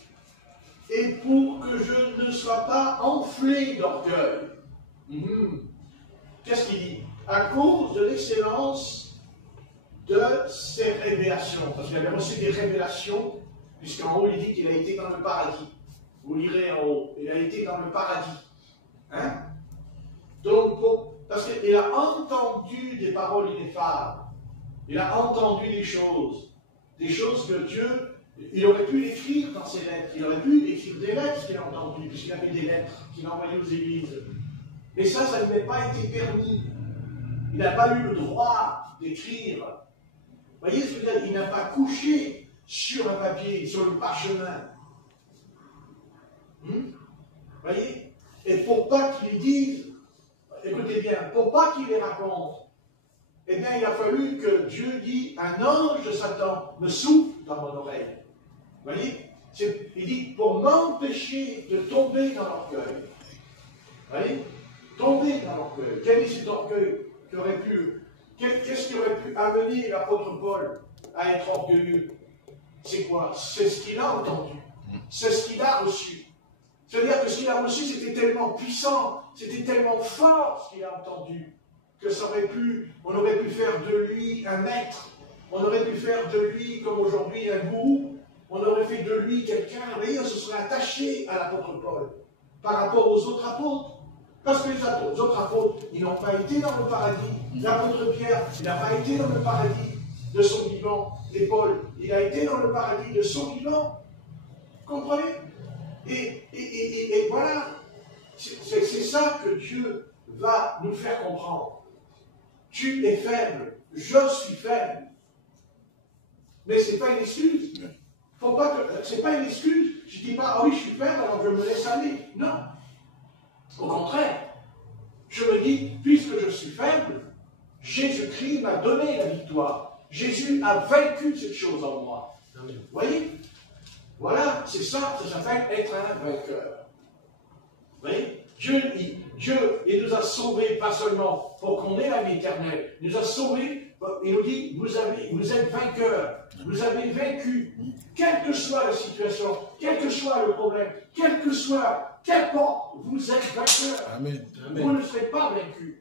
« Et pour que je ne sois pas enflé d'orgueil. Qu'est-ce qu'il dit? À cause de l'excellence de ses révélations. Parce qu'il avait reçu des révélations, puisqu'en haut, il dit qu'il a été dans le paradis. Vous lirez en haut, il a été dans le paradis. Hein? Donc, parce qu'il a entendu des paroles ineffables. Il a entendu des choses que Dieu, il aurait pu l'écrire dans ses lettres. Il aurait pu écrire des lettres qu'il a entendues, puisqu'il avait des lettres qu'il a envoyées aux églises. Mais ça ne lui a pas été permis. Il n'a pas eu le droit d'écrire. Vous voyez ce que je veux dire? Il n'a pas couché sur un papier, sur le parchemin. Vous voyez? Et pour pas qu'il les dise, écoutez bien, pour pas qu'il les raconte, eh bien, il a fallu que Dieu dit, un ange de Satan me souffle dans mon oreille. Vous voyez? Il dit, pour m'empêcher de tomber dans l'orgueil. Vous voyez? Tomber dans l'orgueil. Quel est cet orgueil qui aurait pu, qu'est-ce qui aurait pu amener l'apôtre Paul à être orgueilleux? C'est quoi? C'est ce qu'il a entendu. C'est ce qu'il a reçu. C'est-à-dire que ce qu'il a reçu, c'était tellement puissant, c'était tellement fort ce qu'il a entendu, que on aurait pu faire de lui un maître, on aurait pu faire de lui, comme aujourd'hui, un gourou, on aurait fait de lui quelqu'un, vous voyez, on se serait attaché à l'apôtre Paul, par rapport aux autres apôtres. Parce que les autres apôtres, ils n'ont pas été dans le paradis. L'apôtre Pierre, il n'a pas été dans le paradis de son vivant. Et Paul, il a été dans le paradis de son vivant. Vous comprenez? Et voilà, c'est ça que Dieu va nous faire comprendre. Tu es faible, je suis faible. Mais ce n'est pas une excuse. Ce n'est pas une excuse. Je ne dis pas, ah oui, je suis faible, alors je me laisse aller. Non. Au contraire, je me dis, puisque je suis faible, Jésus-Christ m'a donné la victoire. Jésus a vaincu cette chose en moi. Vous voyez? Voilà, c'est ça, ça s'appelle être un vainqueur. Vous voyez? Dieu, il nous a sauvés, pas seulement pour qu'on ait la vie éternelle, il nous a sauvés, il nous dit, vous êtes vainqueurs, vous avez vaincu, quelle que soit la situation, quel que soit le problème, qu'importe, vous êtes vainqueurs. Amen. Vous ne serez pas vaincus.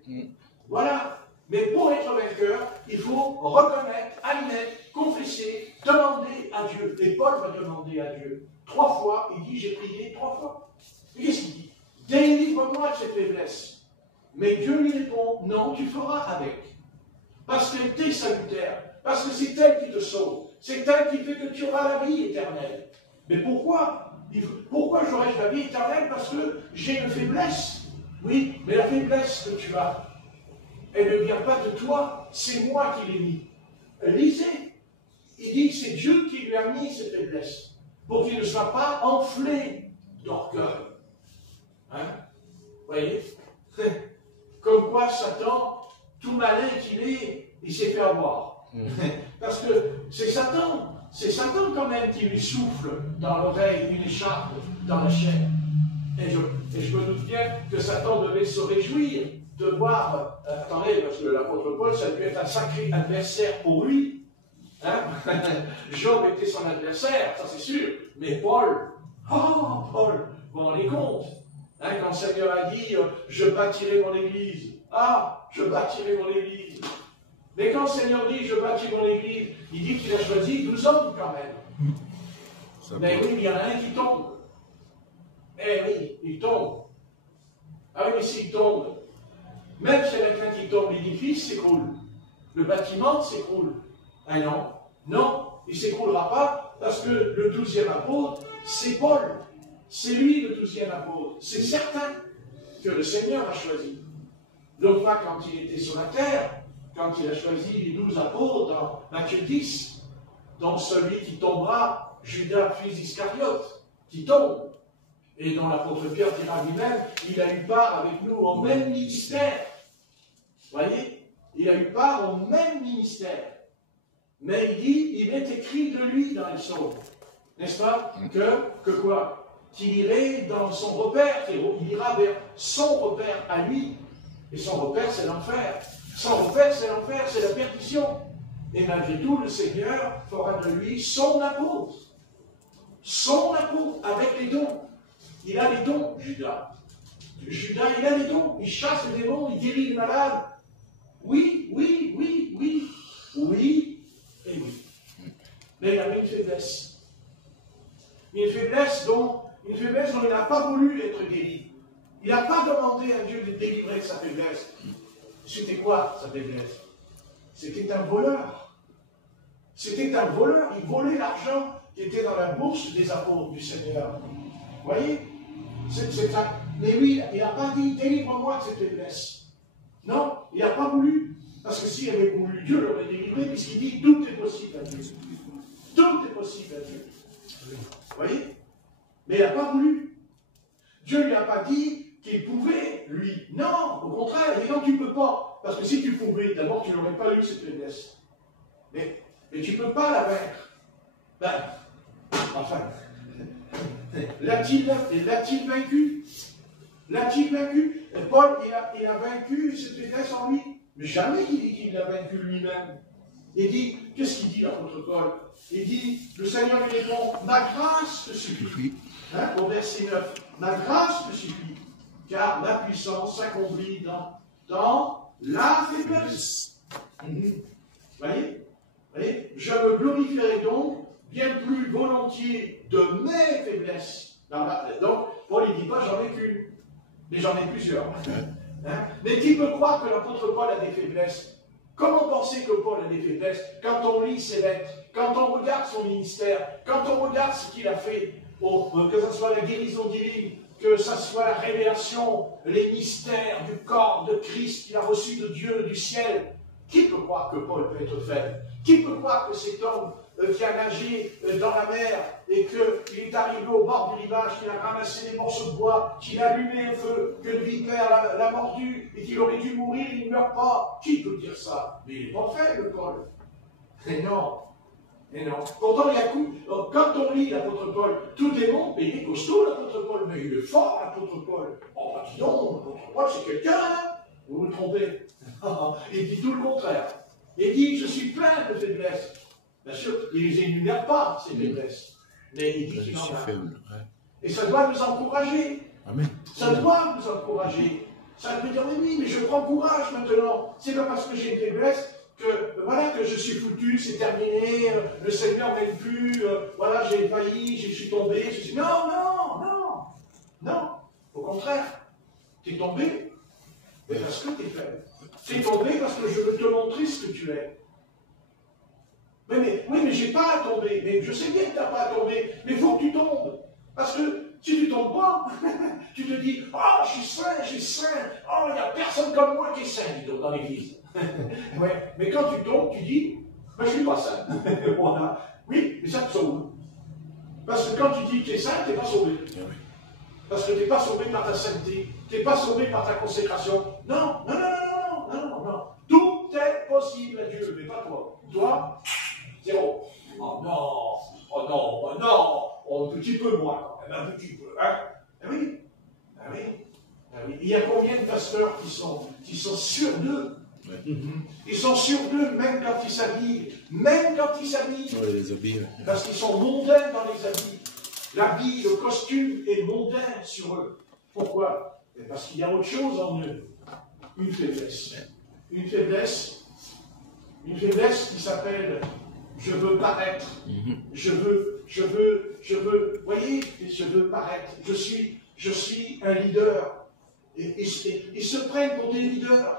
Voilà. Mais pour être vainqueur, il faut reconnaître, admettre, confesser, demander à Dieu. Et Paul va demander à Dieu 3 fois. Il dit, j'ai prié 3 fois. Et qu'est-ce qu'il dit? Délivre-moi de cette faiblesse. Mais Dieu lui répond, non, tu feras avec. Parce qu'elle t'est salutaire. Parce que c'est elle qui te sauve. C'est elle qui fait que tu auras la vie éternelle. Mais pourquoi? Pourquoi j'aurai la vie éternelle? Parce que j'ai une faiblesse. Oui, mais la faiblesse que tu as, elle ne vient pas de toi, c'est moi qui l'ai mis. Lisez. Il dit que c'est Dieu qui lui a mis cette faiblesse, pour qu'il ne soit pas enflé d'orgueil. Hein? Vous voyez? Comme quoi Satan, tout malin qu'il est, il s'est fait avoir. Parce que c'est Satan quand même qui lui souffle dans l'oreille une écharpe dans la chair. Et je me doute bien que Satan devait se réjouir de voir, attendez, parce que l'apôtre Paul, ça devait être un sacré adversaire pour lui. Hein? Job était son adversaire, ça c'est sûr. Mais Paul, Paul, vous vous rendez compte, hein, quand le Seigneur a dit, je bâtirai mon église. Ah, je bâtirai mon église. Mais quand le Seigneur dit, je bâtis mon église, il dit qu'il a choisi 12 hommes quand même. Mais oui, il y en a un qui tombe. Eh oui, il tombe. Ah oui, mais s'il tombe, même s'il y en a quelqu'un qui tombe, l'édifice s'écroule. Le bâtiment s'écroule. Ah non, non, il ne s'écroulera pas parce que le 12e apôtre, c'est Paul. C'est lui le 12e apôtre. C'est certain que le Seigneur a choisi. Donc pas quand il était sur la terre, quand il a choisi les 12 apôtres dans Matthieu 10, donc celui qui tombera, Judas, fils d'Iscariote, qui tombe. Et dont l'apôtre Pierre dira lui-même, il a eu part avec nous au même ministère. Vous voyez? Il a eu part au même ministère. Mais il dit, il est écrit de lui dans les psaumes. N'est-ce pas? Que quoi? Qu'il irait dans son repère, il ira vers son repère à lui. Et son repère, c'est l'enfer. Son repère, c'est l'enfer, c'est la perdition. Et malgré tout, le Seigneur fera de lui son apôtre. Son apôtre, avec les dons. Il a les dons, Judas. Judas, il a les dons. Il chasse les démons, il guérit les malades. Oui, oui, oui, oui. Oui et oui. Mais il avait une faiblesse. Une faiblesse dont il n'a pas voulu être guéri. Il n'a pas demandé à Dieu de délivrer de sa faiblesse. C'était quoi sa faiblesse? C'était un voleur. C'était un voleur. Il volait l'argent qui était dans la bourse des apôtres du Seigneur. Vous voyez? Mais lui, il n'a pas dit délivre-moi de cette faiblesse. Non, il n'a pas voulu. Parce que s'il avait voulu, Dieu l'aurait délivré, puisqu'il dit tout est possible à Dieu. Tout est possible à Dieu. Vous voyez? Mais il n'a pas voulu. Dieu ne lui a pas dit qu'il pouvait, lui. Non, au contraire, il dit non, tu ne peux pas. Parce que si tu pouvais, d'abord, tu n'aurais pas eu cette faiblesse. Mais tu ne peux pas la vaincre. Ben, enfin, l'a-t-il vaincu? L'a-t-il vaincu? Paul, il a vaincu cette faiblesse en lui. Mais jamais il dit qu'il l'a vaincu lui-même. Il dit, qu'est-ce qu'il dit l'apôtre Paul? Il dit, le Seigneur lui répond, ma grâce te suffit. Hein, au verset 9, ma grâce te suffit, car la puissance s'accomplit dans la faiblesse. Voyez? Je me glorifierai donc bien plus volontiers de mes faiblesses. Donc, Paul ne dit pas j'en ai qu'une, mais j'en ai plusieurs. Hein? Mais qui peut croire que l'apôtre Paul a des faiblesses? Comment penser que Paul a des faiblesses quand on lit ses lettres, quand on regarde son ministère, quand on regarde ce qu'il a fait, que ce soit la guérison divine, que ce soit la révélation, les mystères du corps de Christ qu'il a reçu de Dieu, du ciel? Qui peut croire que Paul peut être faible? Qui peut croire que cet homme qui a nagé dans la mer et qu'il est arrivé au bord du rivage, qu'il a ramassé des morceaux de bois, qu'il a allumé un feu, que le vipère l'a mordu et qu'il aurait dû mourir, il ne meurt pas? Qui peut dire ça? Mais il n'est pas faible, Paul. Et non. Et non. Pourtant, quand on lit l'apôtre Paul, tout est bon, mais il est costaud, l'apôtre Paul, mais il est fort, l'apôtre Paul. Oh, dis donc, l'apôtre Paul, c'est quelqu'un, hein? Vous vous trompez. Il dit tout le contraire. Il dit, je suis plein de faiblesses. Bien sûr, il ne les énumère pas, ces faiblesses. Mais il dit qu'il en a. Faible, ouais. Et ça doit nous encourager. Amen. Ça doit nous encourager. Ça veut dire, oui, mais je prends courage maintenant. C'est pas parce que j'ai une faiblesse que, voilà, que je suis foutu, c'est terminé, le Seigneur m'aime plus, voilà, j'ai failli, je suis tombé. Non, non, non. Non. Au contraire, tu es tombé, mais parce que tu es faible. Tu es tombé parce que je veux te montrer ce que tu es. Oui, mais j'ai pas à tomber. Mais je sais bien que tu n'as pas à tomber. Mais il faut que tu tombes. Parce que si tu ne tombes pas, tu te dis, oh, je suis saint. Oh, il n'y a personne comme moi qui est saint, dis donc, dans l'église. Ouais. Mais quand tu tombes, tu dis, ben, je ne suis pas saint. Voilà. Oui, mais ça te sauve. Parce que quand tu dis que tu es saint, tu n'es pas sauvé. Parce que tu n'es pas sauvé par ta sainteté. Tu n'es pas sauvé par ta consécration. Non, non, non, non, non, non, non. Tout est possible à Dieu, mais pas toi. Toi, zéro. Oh non, oh non, oh non, oh, un petit peu moins, quand même, un petit peu. Hein? Ah oui, ah oui, ah oui. Il y a combien de pasteurs qui sont sûrs d'eux? Ils sont sûrs d'eux même quand ils s'habillent. Même quand ils s'habillent. Ouais, les habits. Parce qu'ils sont mondains dans les habits. L'habit, le costume est mondain sur eux. Pourquoi? Parce qu'il y a autre chose en eux. Une faiblesse. Une faiblesse qui s'appelle je veux paraître. Je veux, vous voyez, je veux paraître. Je suis un leader. Et ils se prennent pour des leaders.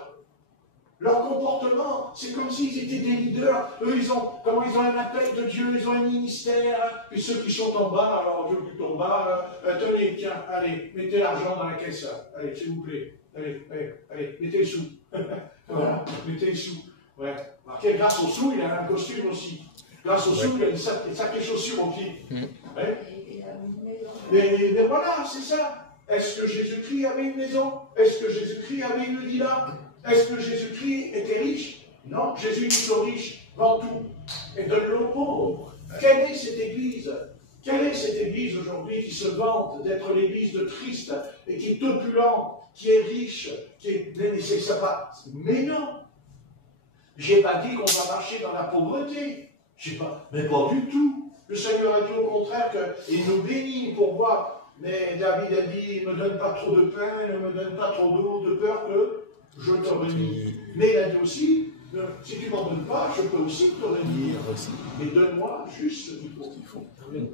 Leur comportement, c'est comme s'ils étaient des leaders. Eux, ils ont un appel de Dieu, ils ont un ministère. Puis ceux qui sont en bas, alors Dieu qui est en bas, tenez, tiens, allez, mettez l'argent dans la caisse. Allez, s'il vous plaît. Allez, mettez les sous. Voilà, mettez les sous. Ouais. Marquez, grâce aux sous, il a un costume aussi. Grâce aux sous, il a une sacrée chaussure au pied. Ouais. Mais voilà, c'est ça. Est-ce que Jésus-Christ avait une maison? Est-ce que Jésus-Christ avait une villa? Est-ce que Jésus-Christ était riche? Non, Jésus dit aux riches, vend tout et donne-le aux pauvres. Quelle est cette église? Quelle est cette église aujourd'hui qui se vante d'être l'église de Christ et qui est opulente, qui est riche, qui est... C'est ça va. Mais non. J'ai pas dit qu'on va marcher dans la pauvreté. Mais pas du tout. Le Seigneur a dit au contraire qu'il nous bénit pour voir. Mais David a dit, ne me donne pas trop de pain, ne me donne pas trop d'eau, de peur que je te renie. Mais il a dit aussi, si tu ne m'en donnes pas, je peux aussi te renier. Mais donne-moi juste ce qu'il faut.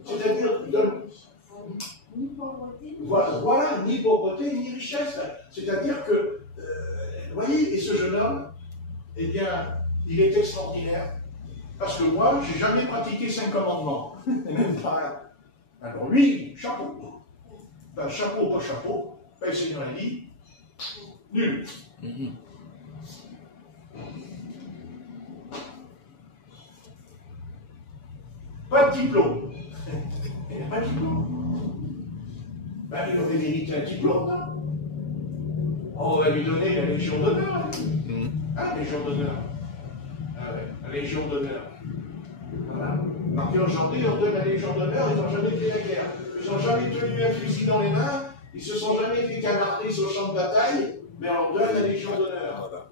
C'est-à-dire, voilà, ni pauvreté, ni richesse. C'est-à-dire que, vous voyez, et ce jeune homme, eh bien, il est extraordinaire. Parce que moi, je n'ai jamais pratiqué 5 commandements. Et même pas un. Alors lui, chapeau. Ben, chapeau, pas chapeau. Ben, le Seigneur a dit, nul. Pas de diplôme. Il n'a pas de diplôme. Ben, il aurait mérité un diplôme, non? On va lui donner la Légion d'honneur. Ah, Légion d'honneur. Ah ouais, la Légion d'honneur. Voilà. Alors qu'aujourd'hui, on donne la Légion d'honneur, ils n'ont jamais fait la guerre. Ils n'ont jamais tenu un fusil dans les mains, ils se sont jamais fait canarder sur le champ de bataille, mais on leur donne la Légion d'honneur.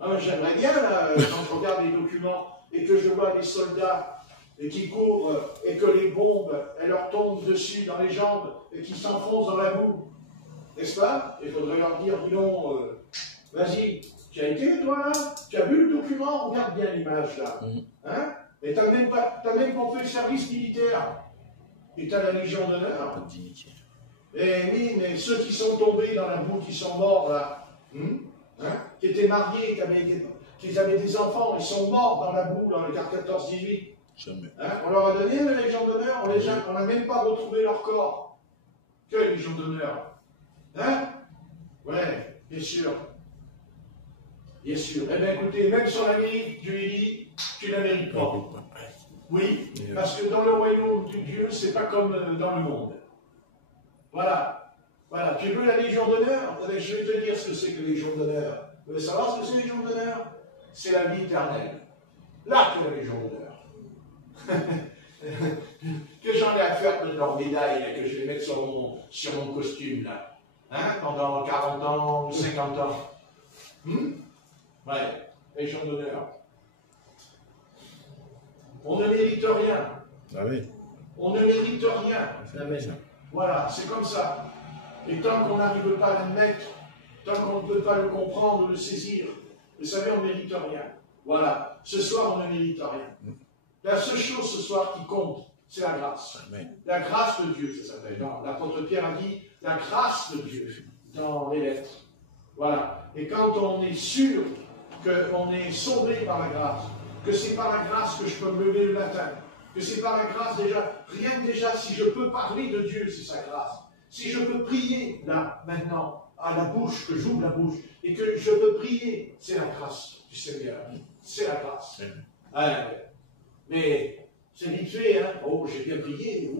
Ah, j'aimerais bien, là, quand je regarde les documents et que je vois les soldats qui courent et que les bombes, elles leur tombent dessus dans les jambes et qui s'enfoncent dans la boue. N'est-ce pas? Il faudrait leur dire, dis donc, vas-y, tu as été, toi, là? Tu as vu le document? Regarde bien l'image, là. Hein? Et tu n'as même pas fait le service militaire. Et tu as la Légion d'honneur. Et oui, mais ceux qui sont tombés dans la boue, qui sont morts, là, qui étaient mariés, qui avaient des enfants, ils sont morts dans la boue, dans le quart 14-18. On leur a donné la Légion d'honneur, on n'a même pas retrouvé leur corps. Quelle Légion d'honneur? Hein? Ouais, bien sûr. Bien sûr. Eh bien, écoutez, même sur la vie, Dieu dit, tu ne la mérites pas. Oui, parce que dans le royaume de Dieu, c'est pas comme dans le monde. Voilà. Voilà. Tu veux la Légion d'honneur? Je vais te dire ce que c'est que la Légion d'honneur. Vous voulez savoir ce que c'est la Légion d'honneur? C'est la vie éternelle. Là, tu as la Légion d'honneur. Que j'en ai à faire de leur médaille, là, que je vais mettre sur mon costume, là. Hein? Pendant 40 ans, 50 ans. Ouais, Légion d'honneur. On ne mérite rien. Ah oui. On ne mérite rien. Voilà, c'est comme ça. Et tant qu'on n'arrive pas à l'admettre, tant qu'on ne peut pas le comprendre, le saisir, vous savez, on ne mérite rien. Voilà. Ce soir, on ne mérite rien. La seule chose ce soir qui compte, c'est la grâce. Amen. La grâce de Dieu, ça s'appelle. L'apôtre Pierre a dit la grâce de Dieu dans les lettres. Voilà. Et quand on est sûr qu'on est sauvé par la grâce, que c'est par la grâce que je peux me lever le matin, que c'est par la grâce déjà, rien que déjà, si je peux parler de Dieu, c'est sa grâce. Si je peux prier, là, maintenant, à la bouche, que j'ouvre la bouche, et que je peux prier, c'est la grâce du Seigneur. C'est la grâce. Mais c'est vite fait, hein. Oh, j'ai bien prié.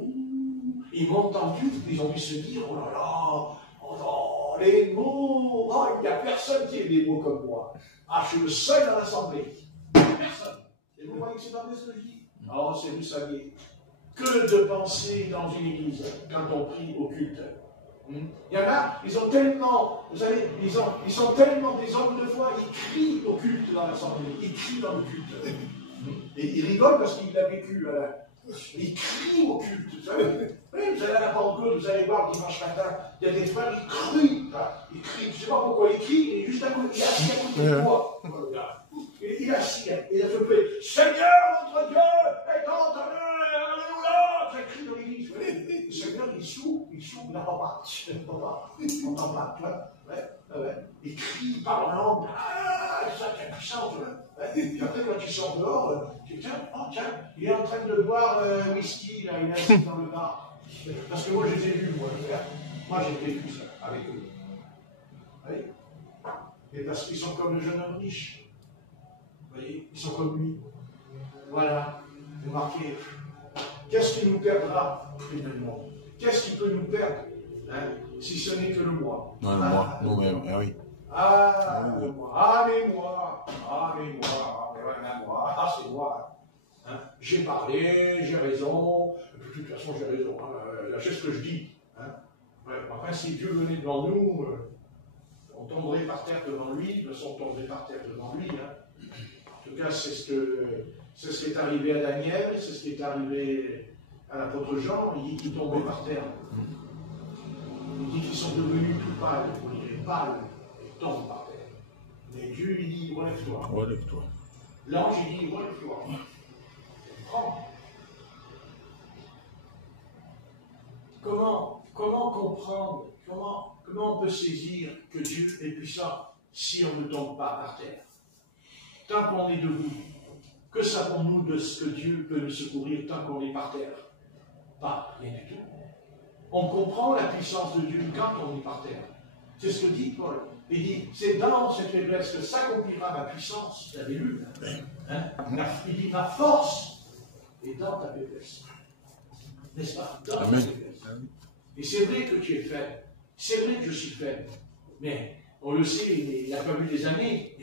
Ils m'ont entendu, ils ont dû se dire, oh là là, oh, les mots, oh, il n'y a personne qui ait des mots comme moi. Ah, je suis le seul dans l'assemblée. Personne. Et vous voyez que c'est pas vrai ce que je dis? Oh, c'est vous saviez. Que de pensées dans une église quand on prie au culte. Il y en a, ils ont tellement, vous savez, ils sont tellement des hommes de foi, ils crient au culte dans l'assemblée, ils crient dans le culte. Et ils rigolent parce qu'il l'a vécu. Ils crient au culte. Vous savez, vous allez à la Pentecôte, vous allez voir dimanche matin, il y a des frères qui crient. Ils crient, je ne sais pas pourquoi ils crient, il est juste à côté, il est assis à côté de moi. Il est assis, il a fait Seigneur, notre Dieu, est entendu, alléluia. Ça crie dans l'église. Le Seigneur, il souffle, il n'a pas part. On n'entend pas, tu vois. Il crie, il parle en langue. Ah, ça, c'est puissant, tu vois. Et après, quand tu sors dehors, tu dis, tiens, il est en train de boire un whisky, là, il est assis dans le bar. Parce que moi, je les ai vus, moi, j'ai vécu ça avec eux. Oui. Et parce qu'ils sont comme le jeune homme riche. Vous voyez, ils sont comme lui. Voilà. Vous marquez. Qu'est-ce qui nous perdra, finalement? Qu'est-ce qui peut nous perdre, si ce n'est que le moi? Non, le moi, nous-mêmes, oui. Ah, le moi. Ah, mais moi. Ah, mais moi. Ah, c'est moi. Hein? J'ai parlé, j'ai raison, de toute façon j'ai raison, hein, c'est ce que je dis. Hein? Ouais, enfin, si Dieu venait devant nous, on tomberait par terre devant lui, de toute façon on tomberait par terre devant lui. Hein? En tout cas, c'est ce qui est arrivé à Daniel, c'est ce qui est arrivé à l'apôtre Jean, il dit qu'ils tombaient par terre. Il dit qu'ils sont devenus tout pâles, vous direz pâles, et tombent par terre. Mais Dieu, il dit, relève-toi. Relève-toi. L'ange, il dit, relève-toi. Prends. Comment comprendre, comment on peut saisir que Dieu est puissant si on ne tombe pas par terre? Tant qu'on est debout, que savons-nous de ce que Dieu peut nous secourir tant qu'on est par terre? Pas rien du tout. On comprend la puissance de Dieu quand on est par terre. C'est ce que dit Paul. Il dit, c'est dans cette faiblesse que s'accomplira ma puissance. Vous avez lu, hein? Il dit, ma force est dans ta faiblesse. N'est-ce pas? Dans ta faiblesse. Et c'est vrai que tu es faible. C'est vrai que je suis faible. Mais on le sait, il a fallu des années.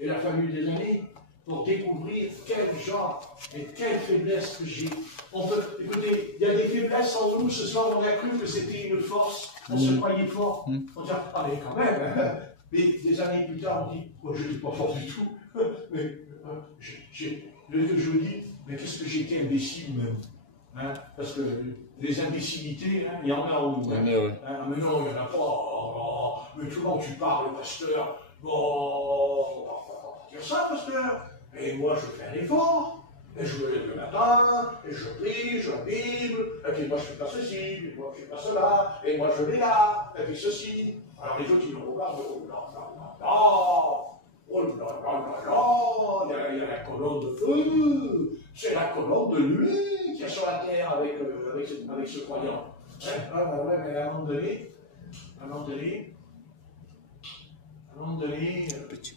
Il a fallu des années pour découvrir quel genre et quelle faiblesse que j'ai. Écoutez, il y a des faiblesses en nous. Ce soir, on a cru que c'était une force. On se croyait fort. On dit, ah mais quand même. Hein. Mais des années plus tard, on dit, moi je ne suis pas fort du tout. Mais je vous dis, mais qu'est-ce que j'ai été imbécile même. Hein, parce que les imbécilités, hein, il y en a en nous. Hein. Mais non, il n'y en a pas. Oh, mais comment tu parles, pasteur? Bon, on va pas dire ça, pasteur. Et moi, je fais un effort. Et je me lève le matin, et je prie, je Bible, et puis moi je fais pas ceci, et moi je fais pas cela, et moi je vais là, et puis ceci. Alors les autres ils me regardent, oh là là là là, oh là là là là, il y a la colonne de feu, c'est la colonne de nuit qu'il y a sur la terre avec ce croyant. Ouais, mais à un moment donné, Petit.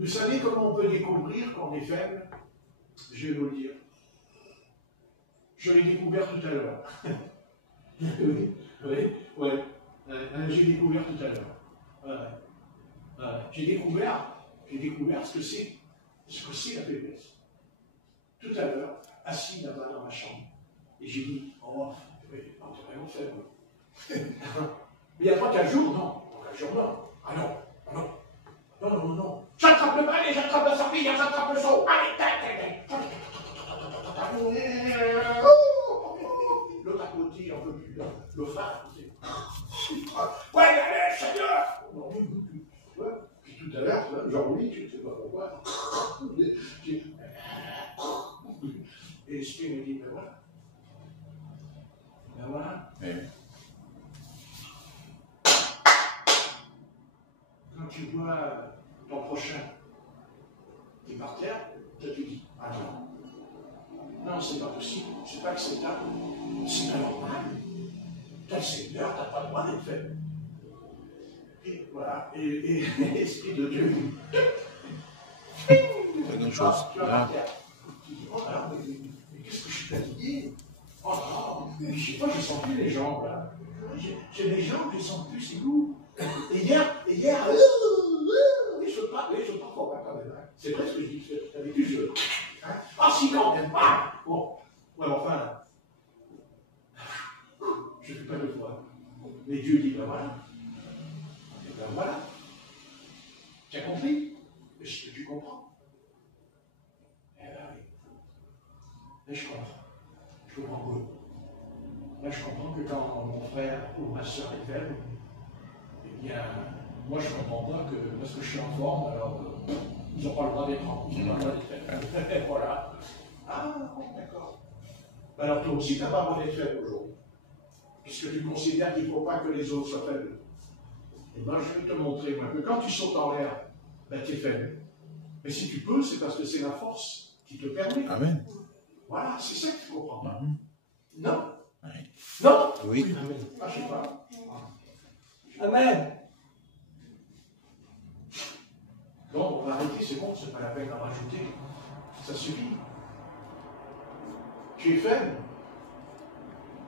Vous savez comment on peut découvrir qu'on est faible? Je vais vous le dire. Je l'ai découvert tout à l'heure. oui. J'ai découvert tout à l'heure. J'ai découvert ce que c'est la faiblesse. Tout à l'heure, assis là-bas dans ma chambre, et j'ai dit, oh, t'es vraiment faible. Mais il n'y a pas 4 jours, non. 4 jours, non. Ah non. Non. J'attrape le balai, j'attrape la sortie, j'attrape le saut. Allez, l'autre à côté, il n'en peut plus. Le frère à côté. Ouais, allez, Seigneur. Puis tout à l'heure, genre oui, tu ne sais pas pourquoi. Et l'esprit me dit, ben voilà. Quand tu vois ton prochain qui est par terre, toi tu dis, ah non, c'est pas possible, c'est pas acceptable, c'est pas normal. T'as le Seigneur, t'as pas le droit d'être faible. Et voilà, et l'Esprit de Dieu dit, C'est une chose. Tu vas par terre. Tu dis, oh là, mais qu'est-ce que je suis fatigué? Oh non, mais je sais pas, j'ai senti les jambes là. J'ai les jambes, je sens plus, c'est lourd. Et hier, je ne pas fort quand même. Hein. C'est vrai ce que je dis, d'habitude je. Hein. Ah si, quand même, pas. Bon, ouais, enfin, je ne fais pas 2 fois. Mais Dieu dit, ben voilà. Et ben voilà. Tu as compris? Est-ce que tu comprends? Eh ben oui. Et je comprends. Je comprends beaucoup. Là, je comprends que quand mon frère ou ma soeur est faible, eh bien, moi, je ne comprends pas que, parce que je suis en forme, alors ils n'ont pas le droit d'être en ils n'ont pas le droit d'être faibles. Voilà. Ah, d'accord. Alors, toi aussi, tu n'as pas le droit d'être faible aujourd'hui. Puisque tu considères qu'il ne faut pas que les autres soient faibles. Et bien, je vais te montrer, moi, que quand tu sautes en l'air, ben, tu es faible. Mais si tu peux, c'est parce que c'est la force qui te permet. Amen. Voilà, c'est ça que tu comprends pas. Non? Oui. Non? Oui. Amen. Ah, je sais pas. Amen. Bon, on va arrêter, c'est bon, c'est pas la peine d'en rajouter. Ça suffit. Tu es faible,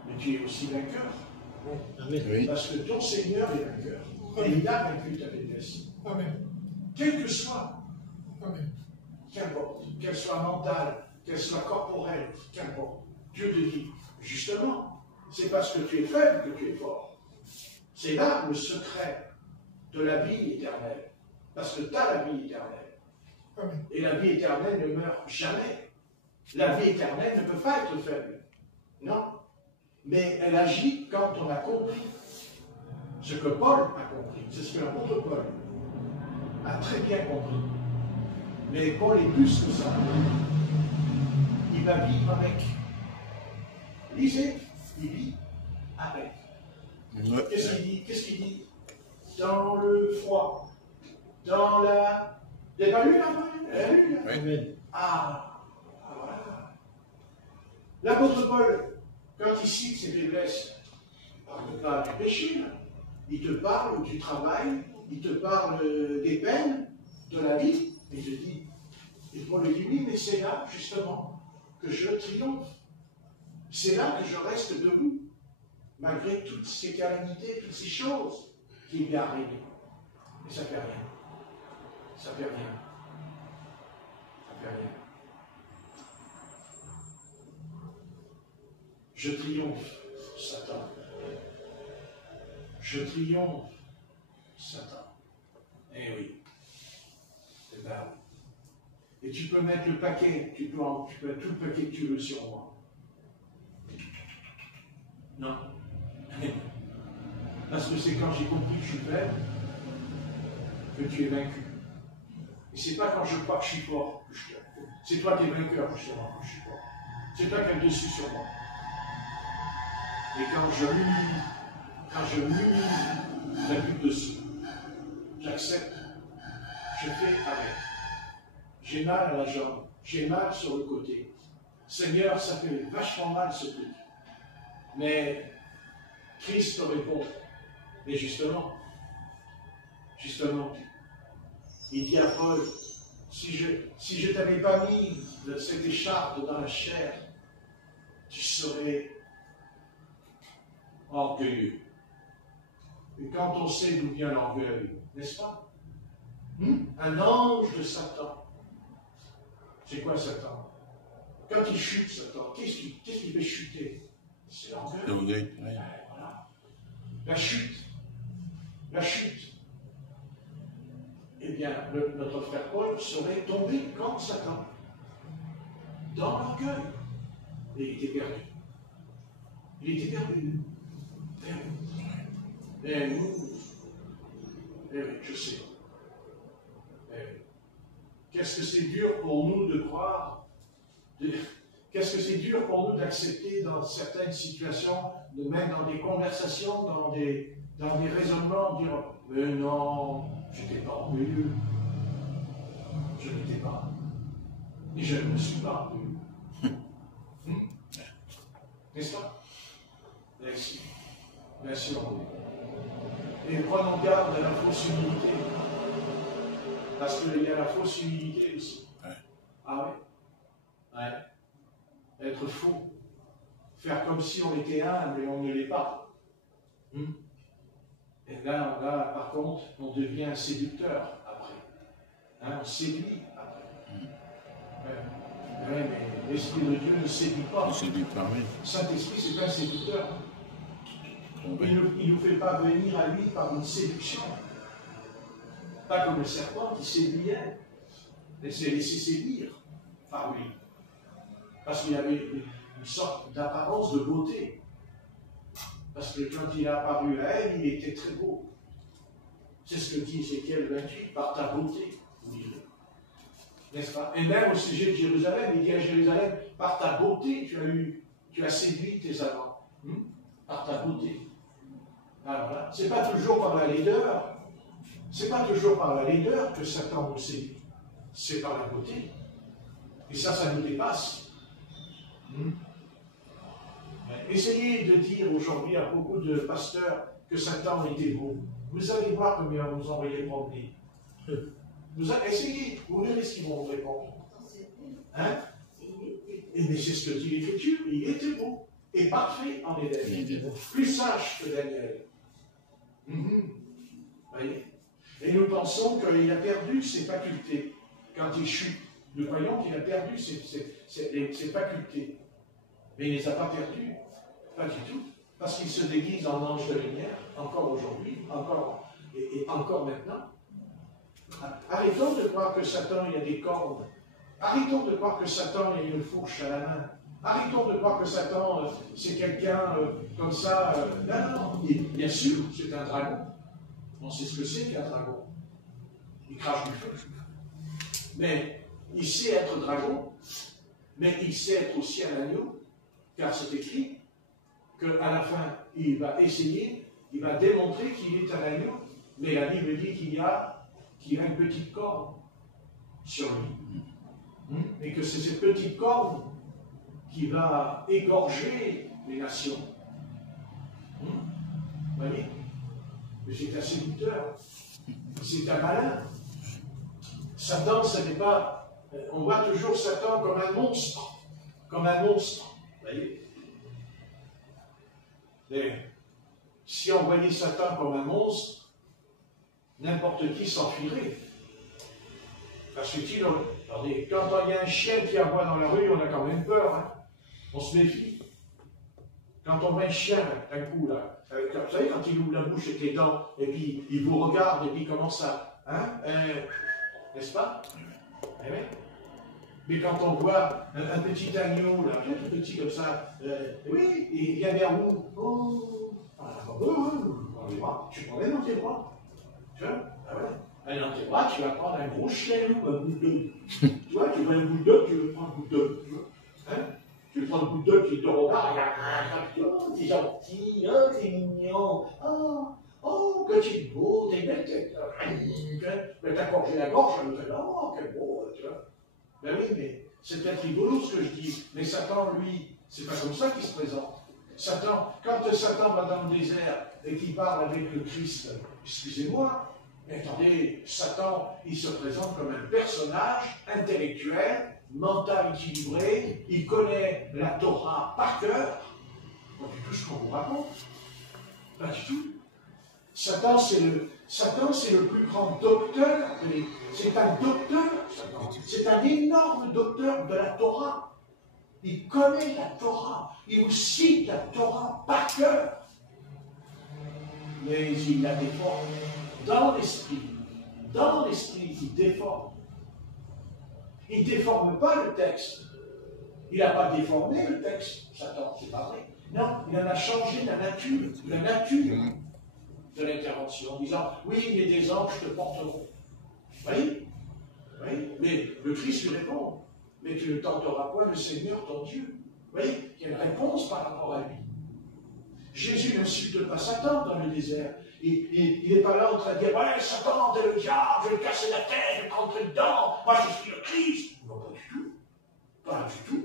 mais tu es aussi vainqueur. Oui. Parce que ton Seigneur est vainqueur. Et il a vaincu ta faiblesse. Amen. Quelle que soit, Amen. qu'importe, qu'elle soit mentale, qu'elle soit corporelle, qu'importe. Dieu te dit, justement, c'est parce que tu es faible que tu es fort. C'est là le secret de la vie éternelle. Parce que tu as la vie éternelle. Amen. Et la vie éternelle ne meurt jamais. La vie éternelle ne peut pas être faible. Non. Mais elle agit quand on a compris ce que Paul a compris. C'est ce que l'apôtre Paul a très bien compris. Mais Paul est plus que ça. Il va vivre avec. Lisez, il vit avec. Qu'est-ce qu'il dit? Qu'est-ce qu'il dit? Dans le froid, dans la... Vous n'avez pas lu là? Oui. Ah, voilà. L'apôtre Paul, quand il cite ses faiblesses, il ne parle pas du péché, là. Il te parle du travail, il te parle des peines, de la vie, et il te dit, et Paul lui dit, oui, mais c'est là, justement, que je triomphe. C'est là que je reste debout, malgré toutes ces calamités, toutes ces choses qui lui arrivent. Et ça ne fait rien. Ça ne fait rien. Ça ne fait rien. Je triomphe, Satan. Je triomphe, Satan. Eh oui. Eh bien oui. Et tu peux mettre le paquet, tu peux mettre tout le paquet que tu veux sur moi. Non. Parce que c'est quand j'ai compris que je suis faible que tu es vaincu. Et c'est pas quand je crois que je suis fort que je suis fort. C'est toi qui es vainqueur, justement, que je suis fort. C'est toi qui as le dessus sur moi. Et quand je m'humilie, tu n'as plus de dessus. J'accepte. Je fais avec. J'ai mal à la jambe. J'ai mal sur le côté. Seigneur, ça fait vachement mal ce truc. Mais Christ te répond. Et justement, il dit à Paul, si je ne t'avais pas mis cette écharpe dans la chair, tu serais orgueilleux. Et quand on sait d'où vient l'orgueil, n'est-ce pas? Un ange de Satan. C'est quoi Satan? Quand il chute, Satan, qu'est-ce qui fait chuter? C'est l'orgueil. L'orgueil, oui. Voilà. La chute. La chute. Eh bien, notre frère Paul serait tombé comme Satan. Dans l'orgueil. Et il était perdu. Il était perdu. Et nous, eh oui, je sais. Eh oui. Qu'est-ce que c'est dur pour nous de croire, qu'est-ce que c'est dur pour nous d'accepter dans certaines situations, de même dans des conversations, dans des raisonnements, dire « Mais non, je n'étais pas orgueilleux. Je n'étais pas. Et je ne me suis pas orgueilleux. N'est-ce pas? Merci. Merci, orgueilleux. Et prenons garde à la fausse humilité. Parce qu'il y a la fausse humilité aussi. Ouais. Ah oui? Ouais. Être faux. Faire comme si on était humble et on ne l'est pas. Et là, par contre, on devient un séducteur après. On séduit après. Ouais, mais l'Esprit de Dieu ne séduit pas. Il séduit pas, oui. Saint-Esprit, c'est pas un séducteur. Il ne nous fait pas venir à lui par une séduction. Pas comme le serpent qui séduisait, mais s'est laissé séduire par lui. Parce qu'il avait une sorte d'apparence de beauté. Parce que quand il est apparu à elle, il était très beau. C'est ce que dit Ézéchiel 28, par ta beauté, vous direz. N'est-ce pas? Et même au sujet de Jérusalem, il dit à Jérusalem, par ta beauté, tu as séduit tes amants. Par ta beauté. Alors là, c'est pas toujours par la laideur. C'est pas toujours par la laideur que Satan nous séduit. C'est par la beauté. Et ça nous dépasse. Essayez de dire aujourd'hui à beaucoup de pasteurs que Satan était beau. Vous allez voir combien vous envoyez promener. Essayez, vous verrez ce qu'ils vont vous répondre. Et mais c'est ce que dit l'Écriture, il était beau et parfait en Éden. Plus sage que Daniel. Voyez? Et nous pensons qu'il a perdu ses facultés quand il chute. Nous croyons qu'il a perdu ses facultés. Mais il ne les a pas perdues. Pas du tout. Parce qu'il se déguise en ange de lumière, encore aujourd'hui, et encore maintenant. Arrêtons de croire que Satan, il a des cordes. Arrêtons de croire que Satan, il a une fourche à la main. Arrêtons de croire que Satan, c'est quelqu'un comme ça. Non. Bien sûr, c'est un dragon. On sait ce que c'est qu'un dragon. Il crache du feu. Mais il sait être dragon, mais il sait être aussi un agneau, car c'est écrit qu'à la fin, il va essayer, il va démontrer qu'il est un agneau, mais la Bible dit qu'il a une petite corne sur lui. Et que c'est cette petite corne qui va égorger les nations. Vous voyez? Mais c'est un séducteur, c'est un malin. Satan, ce n'est pas... On voit toujours Satan comme un monstre. Comme un monstre. Vous voyez? Mais si on voyait Satan comme un monstre, n'importe qui s'enfuirait. Parce que sinon, attendez, quand il y a un chien qui aboie dans la rue, on a quand même peur. Hein? On se méfie. Quand on voit un chien, d'un coup, là, vous savez, quand il ouvre la bouche avec les dents, et puis il vous regarde, et puis il commence à... n'est-ce pas? Eh oui. Mais quand on voit un petit agneau, là, tout petit comme ça, oui, il vient vers vous. Dans les bras. Tu prends dans tes bras. Tu vois? Ah ouais. Dans tes bras, tu vas prendre un gros chien loup, un bulldog. Tu vois, tu vois un bulldog, tu veux prendre un bulldog. Tu vois? Hein? Tu prends un bulldog qui te regarde, oh, t'es gentil, oh, t'es mignon, oh, que tu es beau, t'es belle, mais t'as gorgé la gorge, elle me fait, oh, quel beau, tu vois. Ben oui, mais c'est peut-être rigolo ce que je dis, mais Satan, lui, c'est pas comme ça qu'il se présente. Satan, quand Satan va dans le désert et qu'il parle avec le Christ, excusez-moi, mais attendez, Satan, il se présente comme un personnage intellectuel, mental équilibré, il connaît la Torah par cœur. Pas du tout ce qu'on vous raconte. Pas du tout. Satan, c'est le plus grand docteur. C'est un docteur, Satan. C'est un énorme docteur de la Torah. Il connaît la Torah. Il vous cite la Torah par cœur. Mais il la déforme. Dans l'esprit, il déforme. Il ne déforme pas le texte. Il n'a pas déformé le texte, Satan, c'est pas vrai. Non, il en a changé la nature de l'intervention, en disant, oui, mais des anges te porteront. Vous voyez? Oui, mais le Christ lui répond, mais tu ne tenteras point le Seigneur ton Dieu. Vous voyez? Il y a une réponse par rapport à lui. Jésus n'insulte pas Satan dans le désert. Il n'est pas là en train de dire, ouais, Satan, t'es le diable, je vais te casser la tête, je vais te rentrer dedans, moi je suis le Christ. Non, pas du tout. Pas du tout.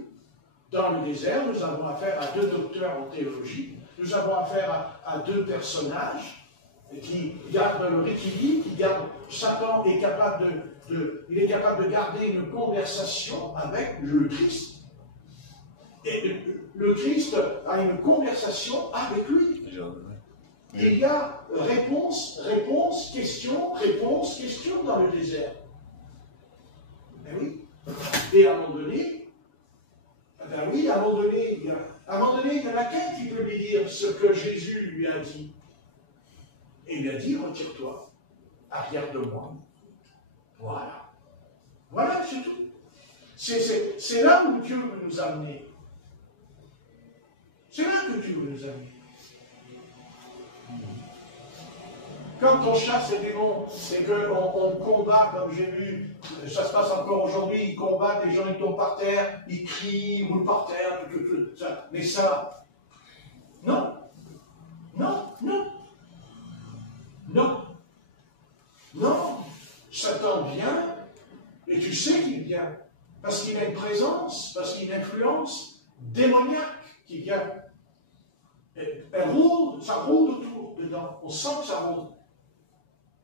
Dans le désert, nous avons affaire à deux docteurs en théologie, nous avons affaire à deux personnages qui gardent leur équilibre, Satan est capable il est capable de garder une conversation avec le Christ. Et le Christ a une conversation avec lui. Il y a réponse, question dans le désert. Ben oui. Et à un moment donné, il y en a qu'un qui peut lui dire ce que Jésus lui a dit. Et il lui a dit, retire-toi, arrière de moi. Voilà. Voilà, c'est tout. C'est là où Dieu veut nous amener. C'est là que Dieu veut nous amener. Quand on chasse les démons, c'est qu'on combat, comme j'ai vu, ça se passe encore aujourd'hui, ils combattent, les gens ils tombent par terre, ils crient, ils roulent par terre, tout ça. Mais ça, non. Satan vient, et tu sais qu'il vient, parce qu'il a une présence, parce qu'il a une influence démoniaque qui vient. Elle rôde, ça rôde autour, dedans, on sent que ça rôde.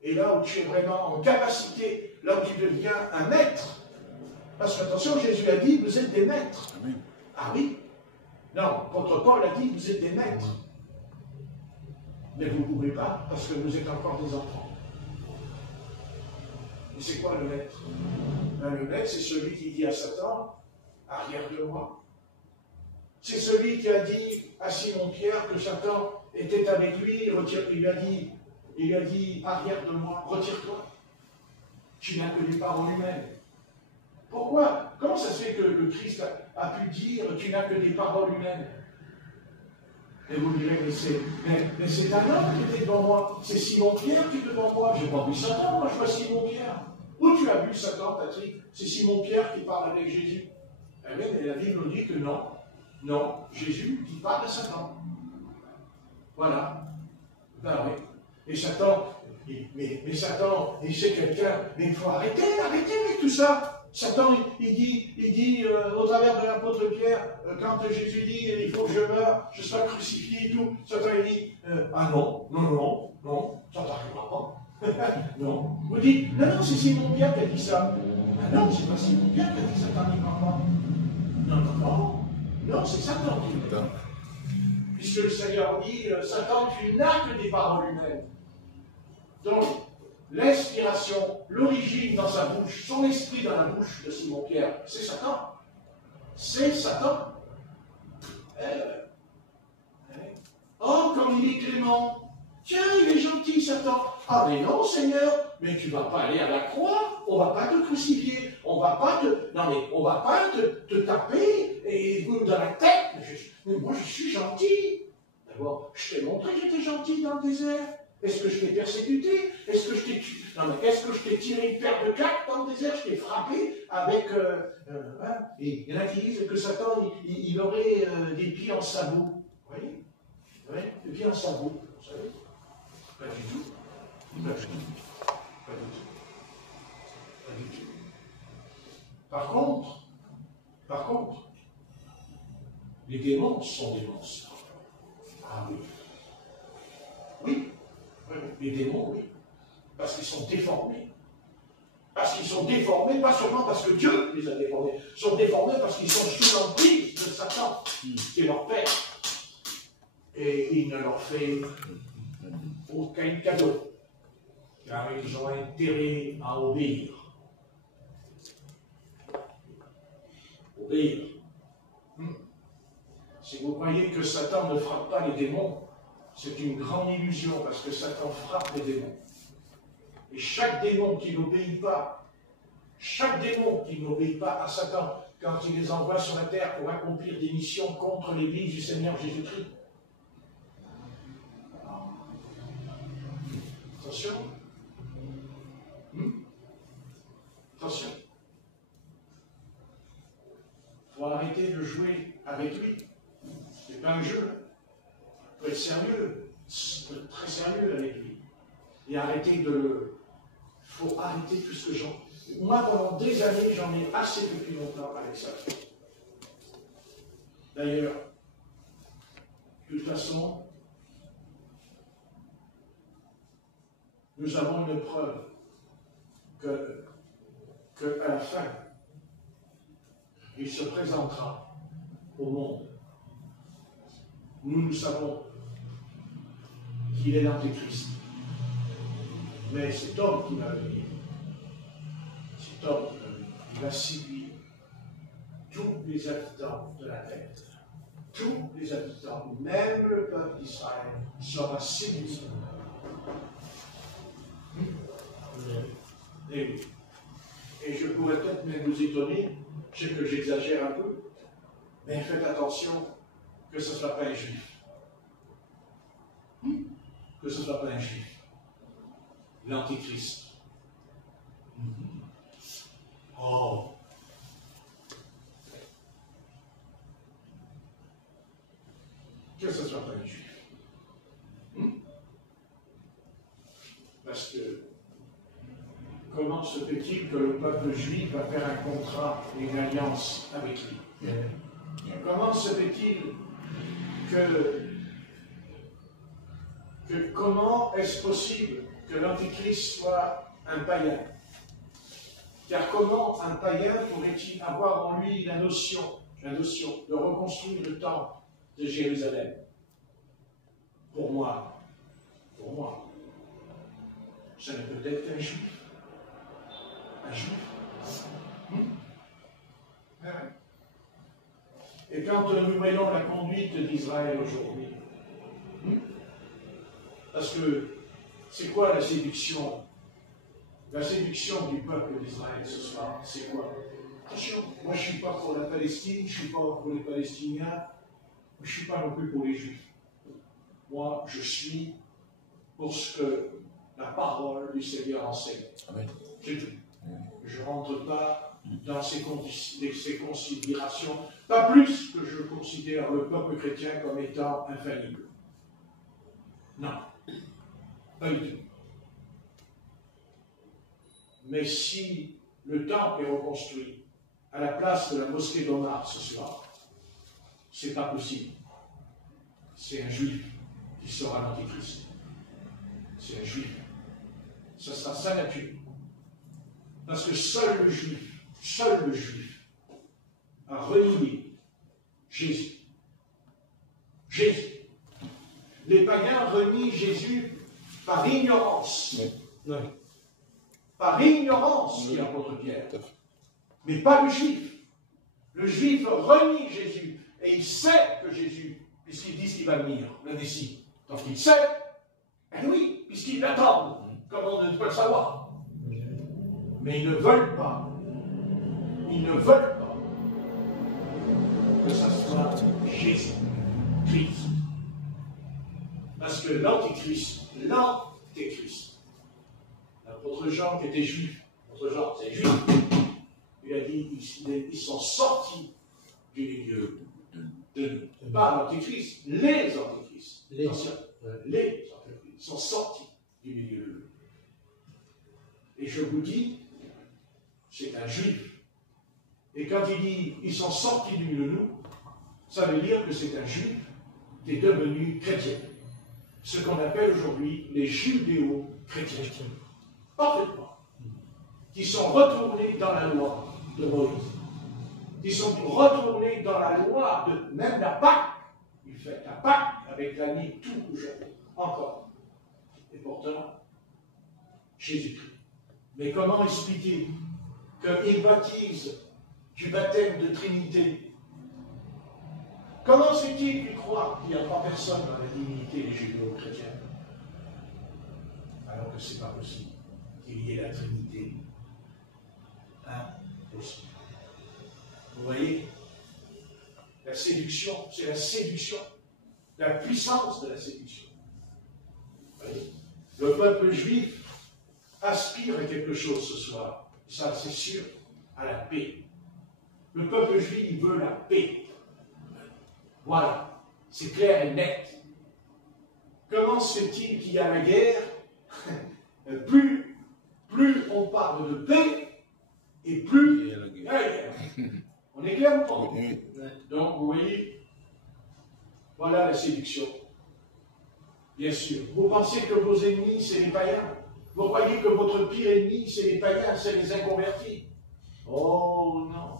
Et là où tu es vraiment en capacité, là où tu deviens un maître. Parce qu'attention, Jésus a dit, vous êtes des maîtres. Amen. Ah oui? Non, contre Paul a dit, vous êtes des maîtres. Mais vous ne pouvez pas, parce que vous êtes encore des enfants. Et c'est quoi le maître? Le maître, c'est celui qui dit à Satan, arrière de moi. C'est celui qui a dit à Simon-Pierre que Satan était avec lui, il lui a dit, arrière de moi, retire-toi. Tu n'as que des paroles humaines. Pourquoi? Comment ça se fait que le Christ a pu dire, tu n'as que des paroles humaines? Et vous me direz, mais c'est un homme qui était devant moi. C'est Simon-Pierre qui est devant moi. Je n'ai pas vu Satan, moi je vois Simon-Pierre. Où tu as vu Satan, Patrick? C'est Simon-Pierre qui parle avec Jésus. Eh bien, mais la Bible nous dit que non. Non, Jésus qui parle à Satan. Voilà. Ben oui. Et Satan, mais Satan, il sait quelqu'un, mais il faut arrêter avec tout ça. Satan, il dit au travers de l'apôtre Pierre, quand Jésus dit, il faut que je meure, je sois crucifié et tout, Satan, il dit, ah non, ça t'arrivera pas. Non. Vous dites, non, c'est Simon-Pierre qui a dit ça. Ah non, c'est pas Simon-Pierre qui a dit ça t'arrivera pas. Non, c'est Satan qui le dit. Puisque le Seigneur dit, Satan, tu n'as que des paroles humaines. Donc, l'inspiration, l'origine dans sa bouche, son esprit dans la bouche de Simon-Pierre, c'est Satan. C'est Satan. Oh, comme il est clément. Tiens, il est gentil, Satan. Ah, mais non, Seigneur, mais tu ne vas pas aller à la croix, on ne va pas te crucifier, on va pas te taper et dans la tête. Mais moi, je suis gentil. D'abord, je t'ai montré que j'étais gentil dans le désert. Est-ce que je t'ai persécuté? Est-ce que je t'ai tiré une paire de claques dans le désert? Je t'ai frappé avec... Et il y en a qui disent que Satan, il aurait des pieds en sabot. Vous voyez? Oui, des pieds en sabot, vous savez? Pas du tout. Pas du tout. Pas du tout. Par contre, les démons sont des monstres. Ah oui. Oui. Les démons, oui. Parce qu'ils sont déformés. Parce qu'ils sont déformés, pas seulement parce que Dieu les a déformés. Ils sont déformés parce qu'ils sont sous l'emprise de Satan, qui est leur père. Et il ne leur fait aucun cadeau. Car ils ont intérêt à obéir. Obéir. Si vous croyez que Satan ne frappe pas les démons, c'est une grande illusion, parce que Satan frappe les démons. Et chaque démon qui n'obéit pas à Satan, quand il les envoie sur la terre pour accomplir des missions contre l'Église du Seigneur Jésus-Christ. Attention. Attention. Il faut arrêter de jouer avec lui. C'est pas un jeu. Il faut être sérieux, très sérieux avec lui. Et arrêter de... Il faut arrêter tout ce que j'en... Moi, pendant des années, j'en ai assez depuis longtemps avec ça. D'ailleurs, de toute façon, nous avons une preuve que à la fin, il se présentera au monde. Nous savons qu'il est l'Antéchrist. Mais cet homme qui va venir, il va séduire tous les habitants de la terre. Tous les habitants, même le peuple d'Israël, sera séduit. Et je pourrais peut-être même vous étonner, je sais que j'exagère un peu, mais faites attention que ce ne soit pas un juif. Que ce ne soit pas un juif. L'Antéchrist. Oh. Que ce ne soit pas un juif. Parce que comment se fait-il que le peuple juif va faire un contrat, une alliance avec lui? Comment se fait-il comment est-ce possible que l'Antéchrist soit un païen? Car comment un païen pourrait-il avoir en lui la notion de reconstruire le temple de Jérusalem? Pour moi, ça ne peut être qu'un juif. un juif. Et quand nous voyons la conduite d'Israël aujourd'hui, parce que c'est quoi la séduction? La séduction du peuple d'Israël ce soir, c'est quoi? Attention, moi je ne suis pas pour la Palestine, je ne suis pas pour les Palestiniens, je ne suis pas non plus pour les Juifs. Moi, je suis pour ce que la parole du Seigneur enseigne. Amen. C'est tout. Je ne rentre pas dans ces considérations, pas plus que je considère le peuple chrétien comme étant infaillible. Non, pas du tout. Mais si le temple est reconstruit à la place de la mosquée d'Omar ce soir, c'est pas possible. C'est un juif qui sera l'antéchrist. C'est un juif. Ça sera sa nature. Parce que seul le juif a renié Jésus. Jésus. Les païens renient Jésus par ignorance. Oui. Par ignorance, dit l'apôtre Pierre. Mais pas le juif. Le juif renie Jésus. Et il sait que Jésus, puisqu'il dit qu'il va venir, le Messie. Donc il sait, et oui, puisqu'ils l'attendent. Comment on ne peut le savoir? Mais ils ne veulent pas. Ils ne veulent pas que ça soit Jésus, Christ. Parce que l'antéchrist, l'apôtre Jean qui était juif, l'apôtre Jean c'est juif, il a dit, ils sont sortis du milieu de nous. Pas l'antéchrist, les antéchrists. Les antéchrists sont sortis du milieu de nous. Et je vous dis, c'est un juif. Et quand il dit, ils sont sortis du milieu de nous, ça veut dire que c'est un juif qui est devenu chrétien. Ce qu'on appelle aujourd'hui les judéo-chrétiens. Parfaitement. Qui sont retournés dans la loi de Moïse. Qui sont retournés dans la loi de même la Pâque. Il fait la Pâque avec l'année tout aujourd'hui. Encore. Et pourtant, Jésus-Christ. Mais comment expliquer qu'il baptise du baptême de Trinité? Comment se fait-il qu'il croit qu'il n'y a pas personne dans la divinité des judéo-chrétiens? Alors que ce n'est pas possible qu'il y ait la Trinité. Impossible. Vous voyez? La séduction, c'est la séduction. La puissance de la séduction. Vous voyez? Le peuple juif aspire à quelque chose ce soir. Ça, c'est sûr, à la paix. Le peuple juif, il veut la paix. Voilà, c'est clair et net. Comment se fait-il qu'il y a la guerre? plus on parle de paix, et plus il y a la guerre. On est clair ou pas? Donc, vous voyez, voilà la séduction. Bien sûr. Vous pensez que vos ennemis, c'est les païens? Vous croyez que votre pire ennemi, c'est les païens, c'est les inconvertis? Oh non.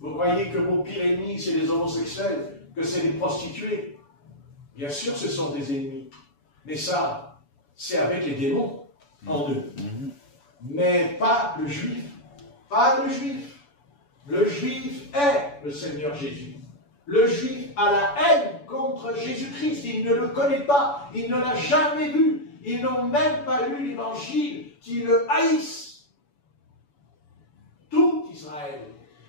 Vous croyez que vos pires ennemis, c'est les homosexuels, que c'est les prostituées? Bien sûr, ce sont des ennemis. Mais ça, c'est avec les démons en eux. Mais pas le juif. Pas le juif. Le juif est le Seigneur Jésus. Le juif a la haine contre Jésus-Christ. Il ne le connaît pas. Il ne l'a jamais vu. Ils n'ont même pas lu l'évangile, qui le haïssent. Tout Israël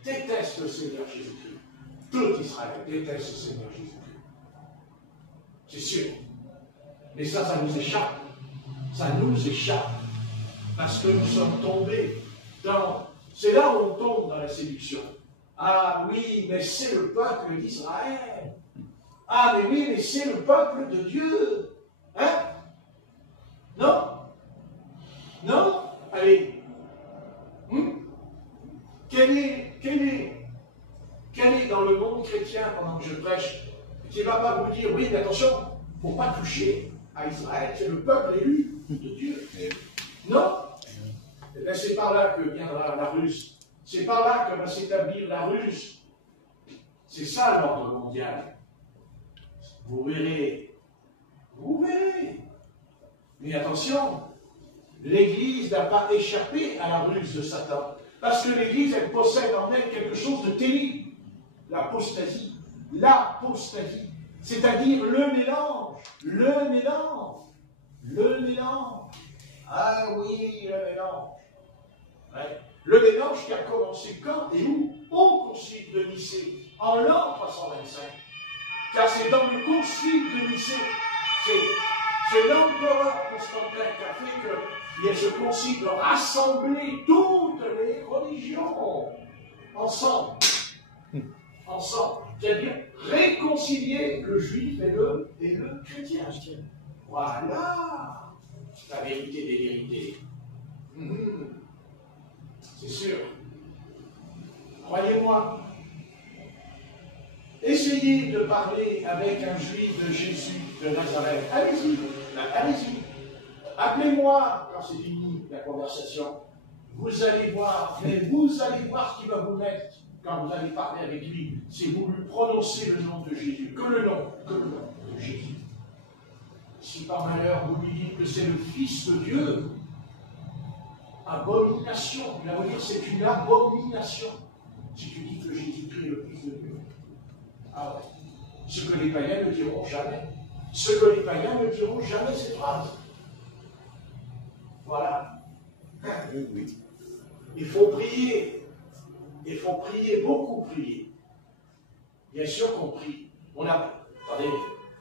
déteste le Seigneur Jésus-Christ. Tout Israël déteste le Seigneur Jésus-Christ. C'est sûr. Mais ça nous échappe. Ça nous échappe. Parce que nous sommes tombés dans... C'est là où on tombe dans la séduction. Ah oui, mais c'est le peuple d'Israël. Ah mais oui, mais c'est le peuple de Dieu. Hein? Non? Non? Allez. Quel est dans le monde chrétien, pendant que je prêche, qui ne va pas vous dire, oui, mais attention, il ne faut pas toucher à Israël, c'est le peuple élu de Dieu. Non? Eh bien, c'est par là que viendra la ruse. C'est par là que va s'établir la ruse. C'est ça l'ordre mondial. Vous verrez. Vous verrez. Mais attention, l'Église n'a pas échappé à la ruse de Satan. Parce que l'Église, elle possède en elle quelque chose de terrible. L'apostasie. L'apostasie. C'est-à-dire le mélange. Le mélange. Le mélange. Ah oui, le mélange. Ouais. Le mélange qui a commencé quand et où? Au Concile de Nicée, en l'an 325. Car c'est dans le Concile de Nicée, c'est l'empereur Constantin qui a fait qu'il y ait ce concile de rassembler toutes les religions ensemble. Ensemble. C'est-à-dire réconcilier le juif et le chrétien. Voilà la vérité des vérités. C'est sûr. Croyez-moi. Essayez de parler avec un juif de Jésus de Nazareth. Allez-y. Allez-y. Appelez-moi quand c'est fini la conversation. Vous allez voir, mais vous allez voir ce qu'il va vous mettre quand vous allez parler avec lui. Si vous lui prononcez le nom de Jésus. Que le nom de Jésus. Si par malheur vous lui dites que c'est le Fils de Dieu, abomination. Il va vous dire c'est une abomination. Si tu dis que Jésus-Christ est le Fils de Dieu. Ah ouais. Ce que les païens ne diront jamais. Ce que les païens ne diront jamais cette phrase. Voilà. Oui. Il faut prier. Il faut prier, beaucoup prier. Bien sûr qu'on prie. Attendez,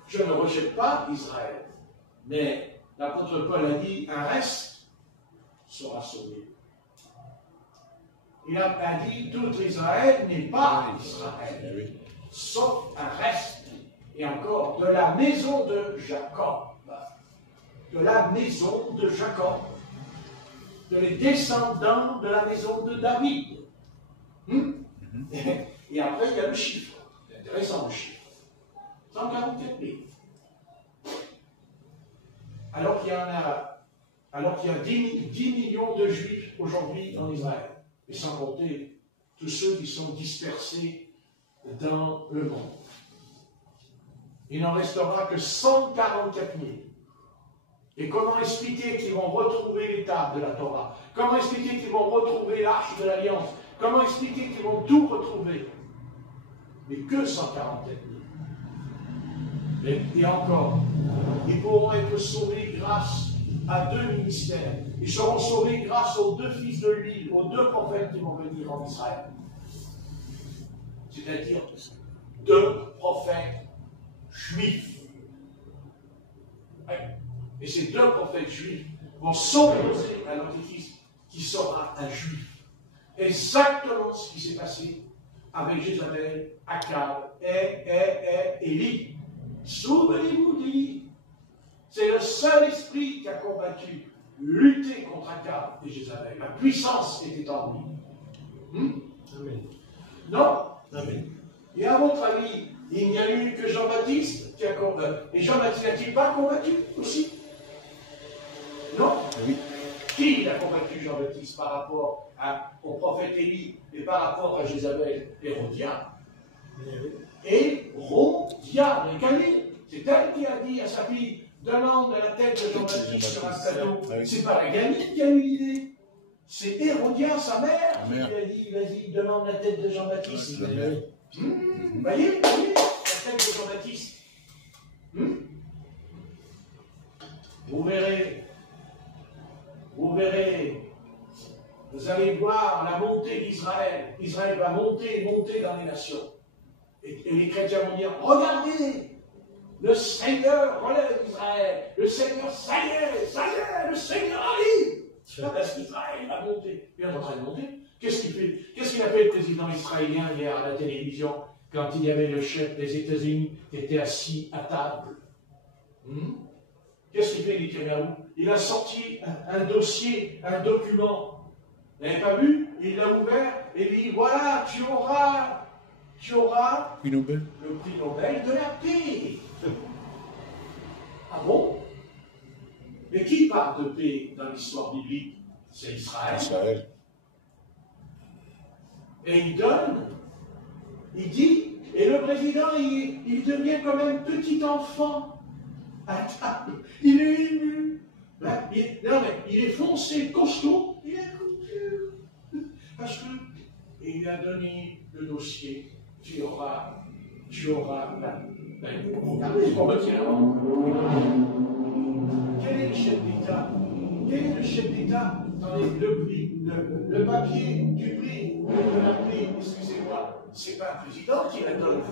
je ne rejette pas Israël. Mais l'apôtre Paul a dit, un reste sera sauvé. Il a dit, tout Israël n'est pas Israël. Sauf un reste. Et encore, de la maison de Jacob. De la maison de Jacob. De les descendants de la maison de David. Et après, il y a le chiffre. C'est intéressant le chiffre. 144 000. Alors qu'il y a 10 millions de juifs aujourd'hui en Israël. Et sans compter tous ceux qui sont dispersés dans le monde. Il n'en restera que 144 000. Et comment expliquer qu'ils vont retrouver les tables de la Torah? Comment expliquer qu'ils vont retrouver l'arche de l'Alliance? Comment expliquer qu'ils vont tout retrouver? Mais que 144 000. Et encore, ils pourront être sauvés grâce à 2 ministères. Ils seront sauvés grâce aux 2 fils de l'île, aux 2 prophètes qui vont venir en Israël. C'est-à-dire 2 prophètes juifs. Ouais. Et ces 2 prophètes juifs vont s'opposer à l'antéchrist qui sera un juif. Exactement ce qui s'est passé avec Jézabel, Akab et Élie. Souvenez-vous d'Élie. C'est le seul esprit qui a combattu, lutté contre Akab et Jézabel. La puissance était en lui. Amen. Non? Amen. Et à votre avis, il n'y a eu que Jean-Baptiste qui a combattu. Et Jean-Baptiste n'a-t-il pas combattu aussi? Non? Oui. Qui a combattu Jean-Baptiste par rapport au prophète Élie et par rapport à Jézabel? Hérodia. Hérodia, elle a gagné. C'est elle qui a dit à sa fille, demande la tête de Jean-Baptiste sur un cadeau. Ah oui. C'est pas la gamine qui a eu l'idée. C'est Hérodia, sa mère, qui lui mère. a dit, vas-y, demande la tête de Jean-Baptiste. La mère. Vous voyez, la tête de Jean-Baptiste. Vous verrez. Vous verrez. Vous allez voir la montée d'Israël. Israël va monter dans les nations. Et les chrétiens vont dire, regardez, le Seigneur relève Israël. Le Seigneur, ça y est, le Seigneur arrive. Parce qu'Israël va monter. Il est en train de monter. Qu'est-ce qu'il fait? Qu'est-ce qu'il a fait le président israélien hier à la télévision quand il y avait le chef des États-Unis qui était assis à table? Qu'est-ce qu'il fait, Netanyahou? Il a sorti un dossier, un document. Vous n'avez pas vu? Il l'a ouvert et il dit, voilà, tu auras Prix Nobel. le prix Nobel de la paix. Ah bon? Mais qui parle de paix dans l'histoire biblique? C'est Israël. Israël. Et il donne, il dit, et le président, il devient comme un petit enfant à table. Il est ému. Ben, non, mais il est foncé, costaud, il est coupé. Parce qu'il a donné le dossier. Tu auras regardez, on retient avant. Quel est le chef d'État? Quel est le chef d'État? Attendez, le papier du prix, de la prix, excusez-moi, c'est pas un président qui la donne.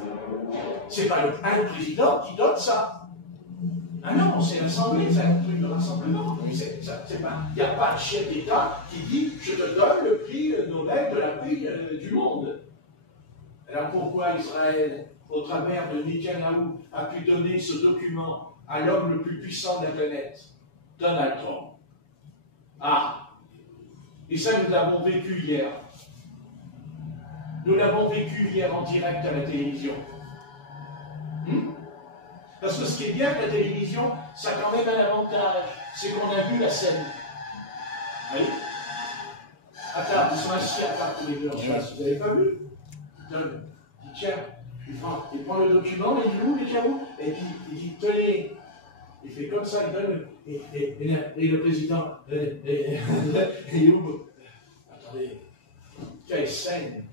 C'est pas un président qui donne ça. Ah non, c'est l'Assemblée, c'est un truc de rassemblement. Il n'y a pas de chef d'État qui dit « je te donne le prix Nobel de la paix du monde ». Alors pourquoi Israël, au travers de Netanyahou, a pu donner ce document à l'homme le plus puissant de la planète, Donald Trump? Ah, et ça nous l'avons vécu hier. Nous l'avons vécu hier en direct à la télévision. Parce que ce qui est bien avec la télévision, ça a quand même un avantage, c'est qu'on a vu la scène. Oui. Attends, ils sont assis à part tous les deux en face, vous n'avez pas vu? Il dit, tiens, il prend le document, il dit où les carreaux? Et puis il dit, tenez. Il fait comme ça, il donne, et le président, il ouvre. Attendez, quelle scène!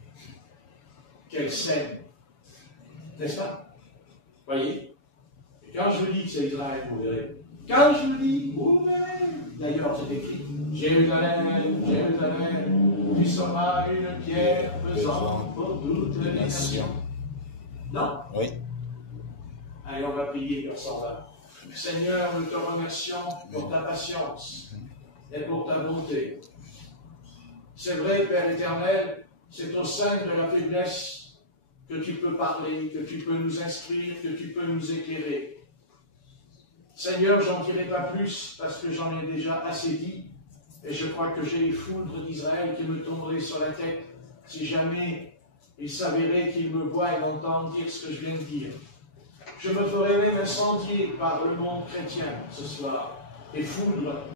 Quelle scène! N'est-ce pas? Voyez? Quand je vous dis que c'est Israël, vous verrez. Quand je vous dis, vous verrez. D'ailleurs, c'est écrit, Jérusalem, Jérusalem, tu seras une pierre pesante pour toutes les nations. Non? Oui. Allez, on va prier, on s'en va. Seigneur, nous te remercions pour ta patience et pour ta bonté. C'est vrai, Père éternel, c'est au sein de la faiblesse que tu peux parler, que tu peux nous instruire, que tu peux nous éclairer. Seigneur, j'en dirai pas plus parce que j'en ai déjà assez dit et je crois que j'ai les foudres d'Israël qui me tomberaient sur la tête si jamais il s'avérait qu'ils me voient et m'entendent dire ce que je viens de dire. Je me ferai même incendier par le monde chrétien ce soir et foudre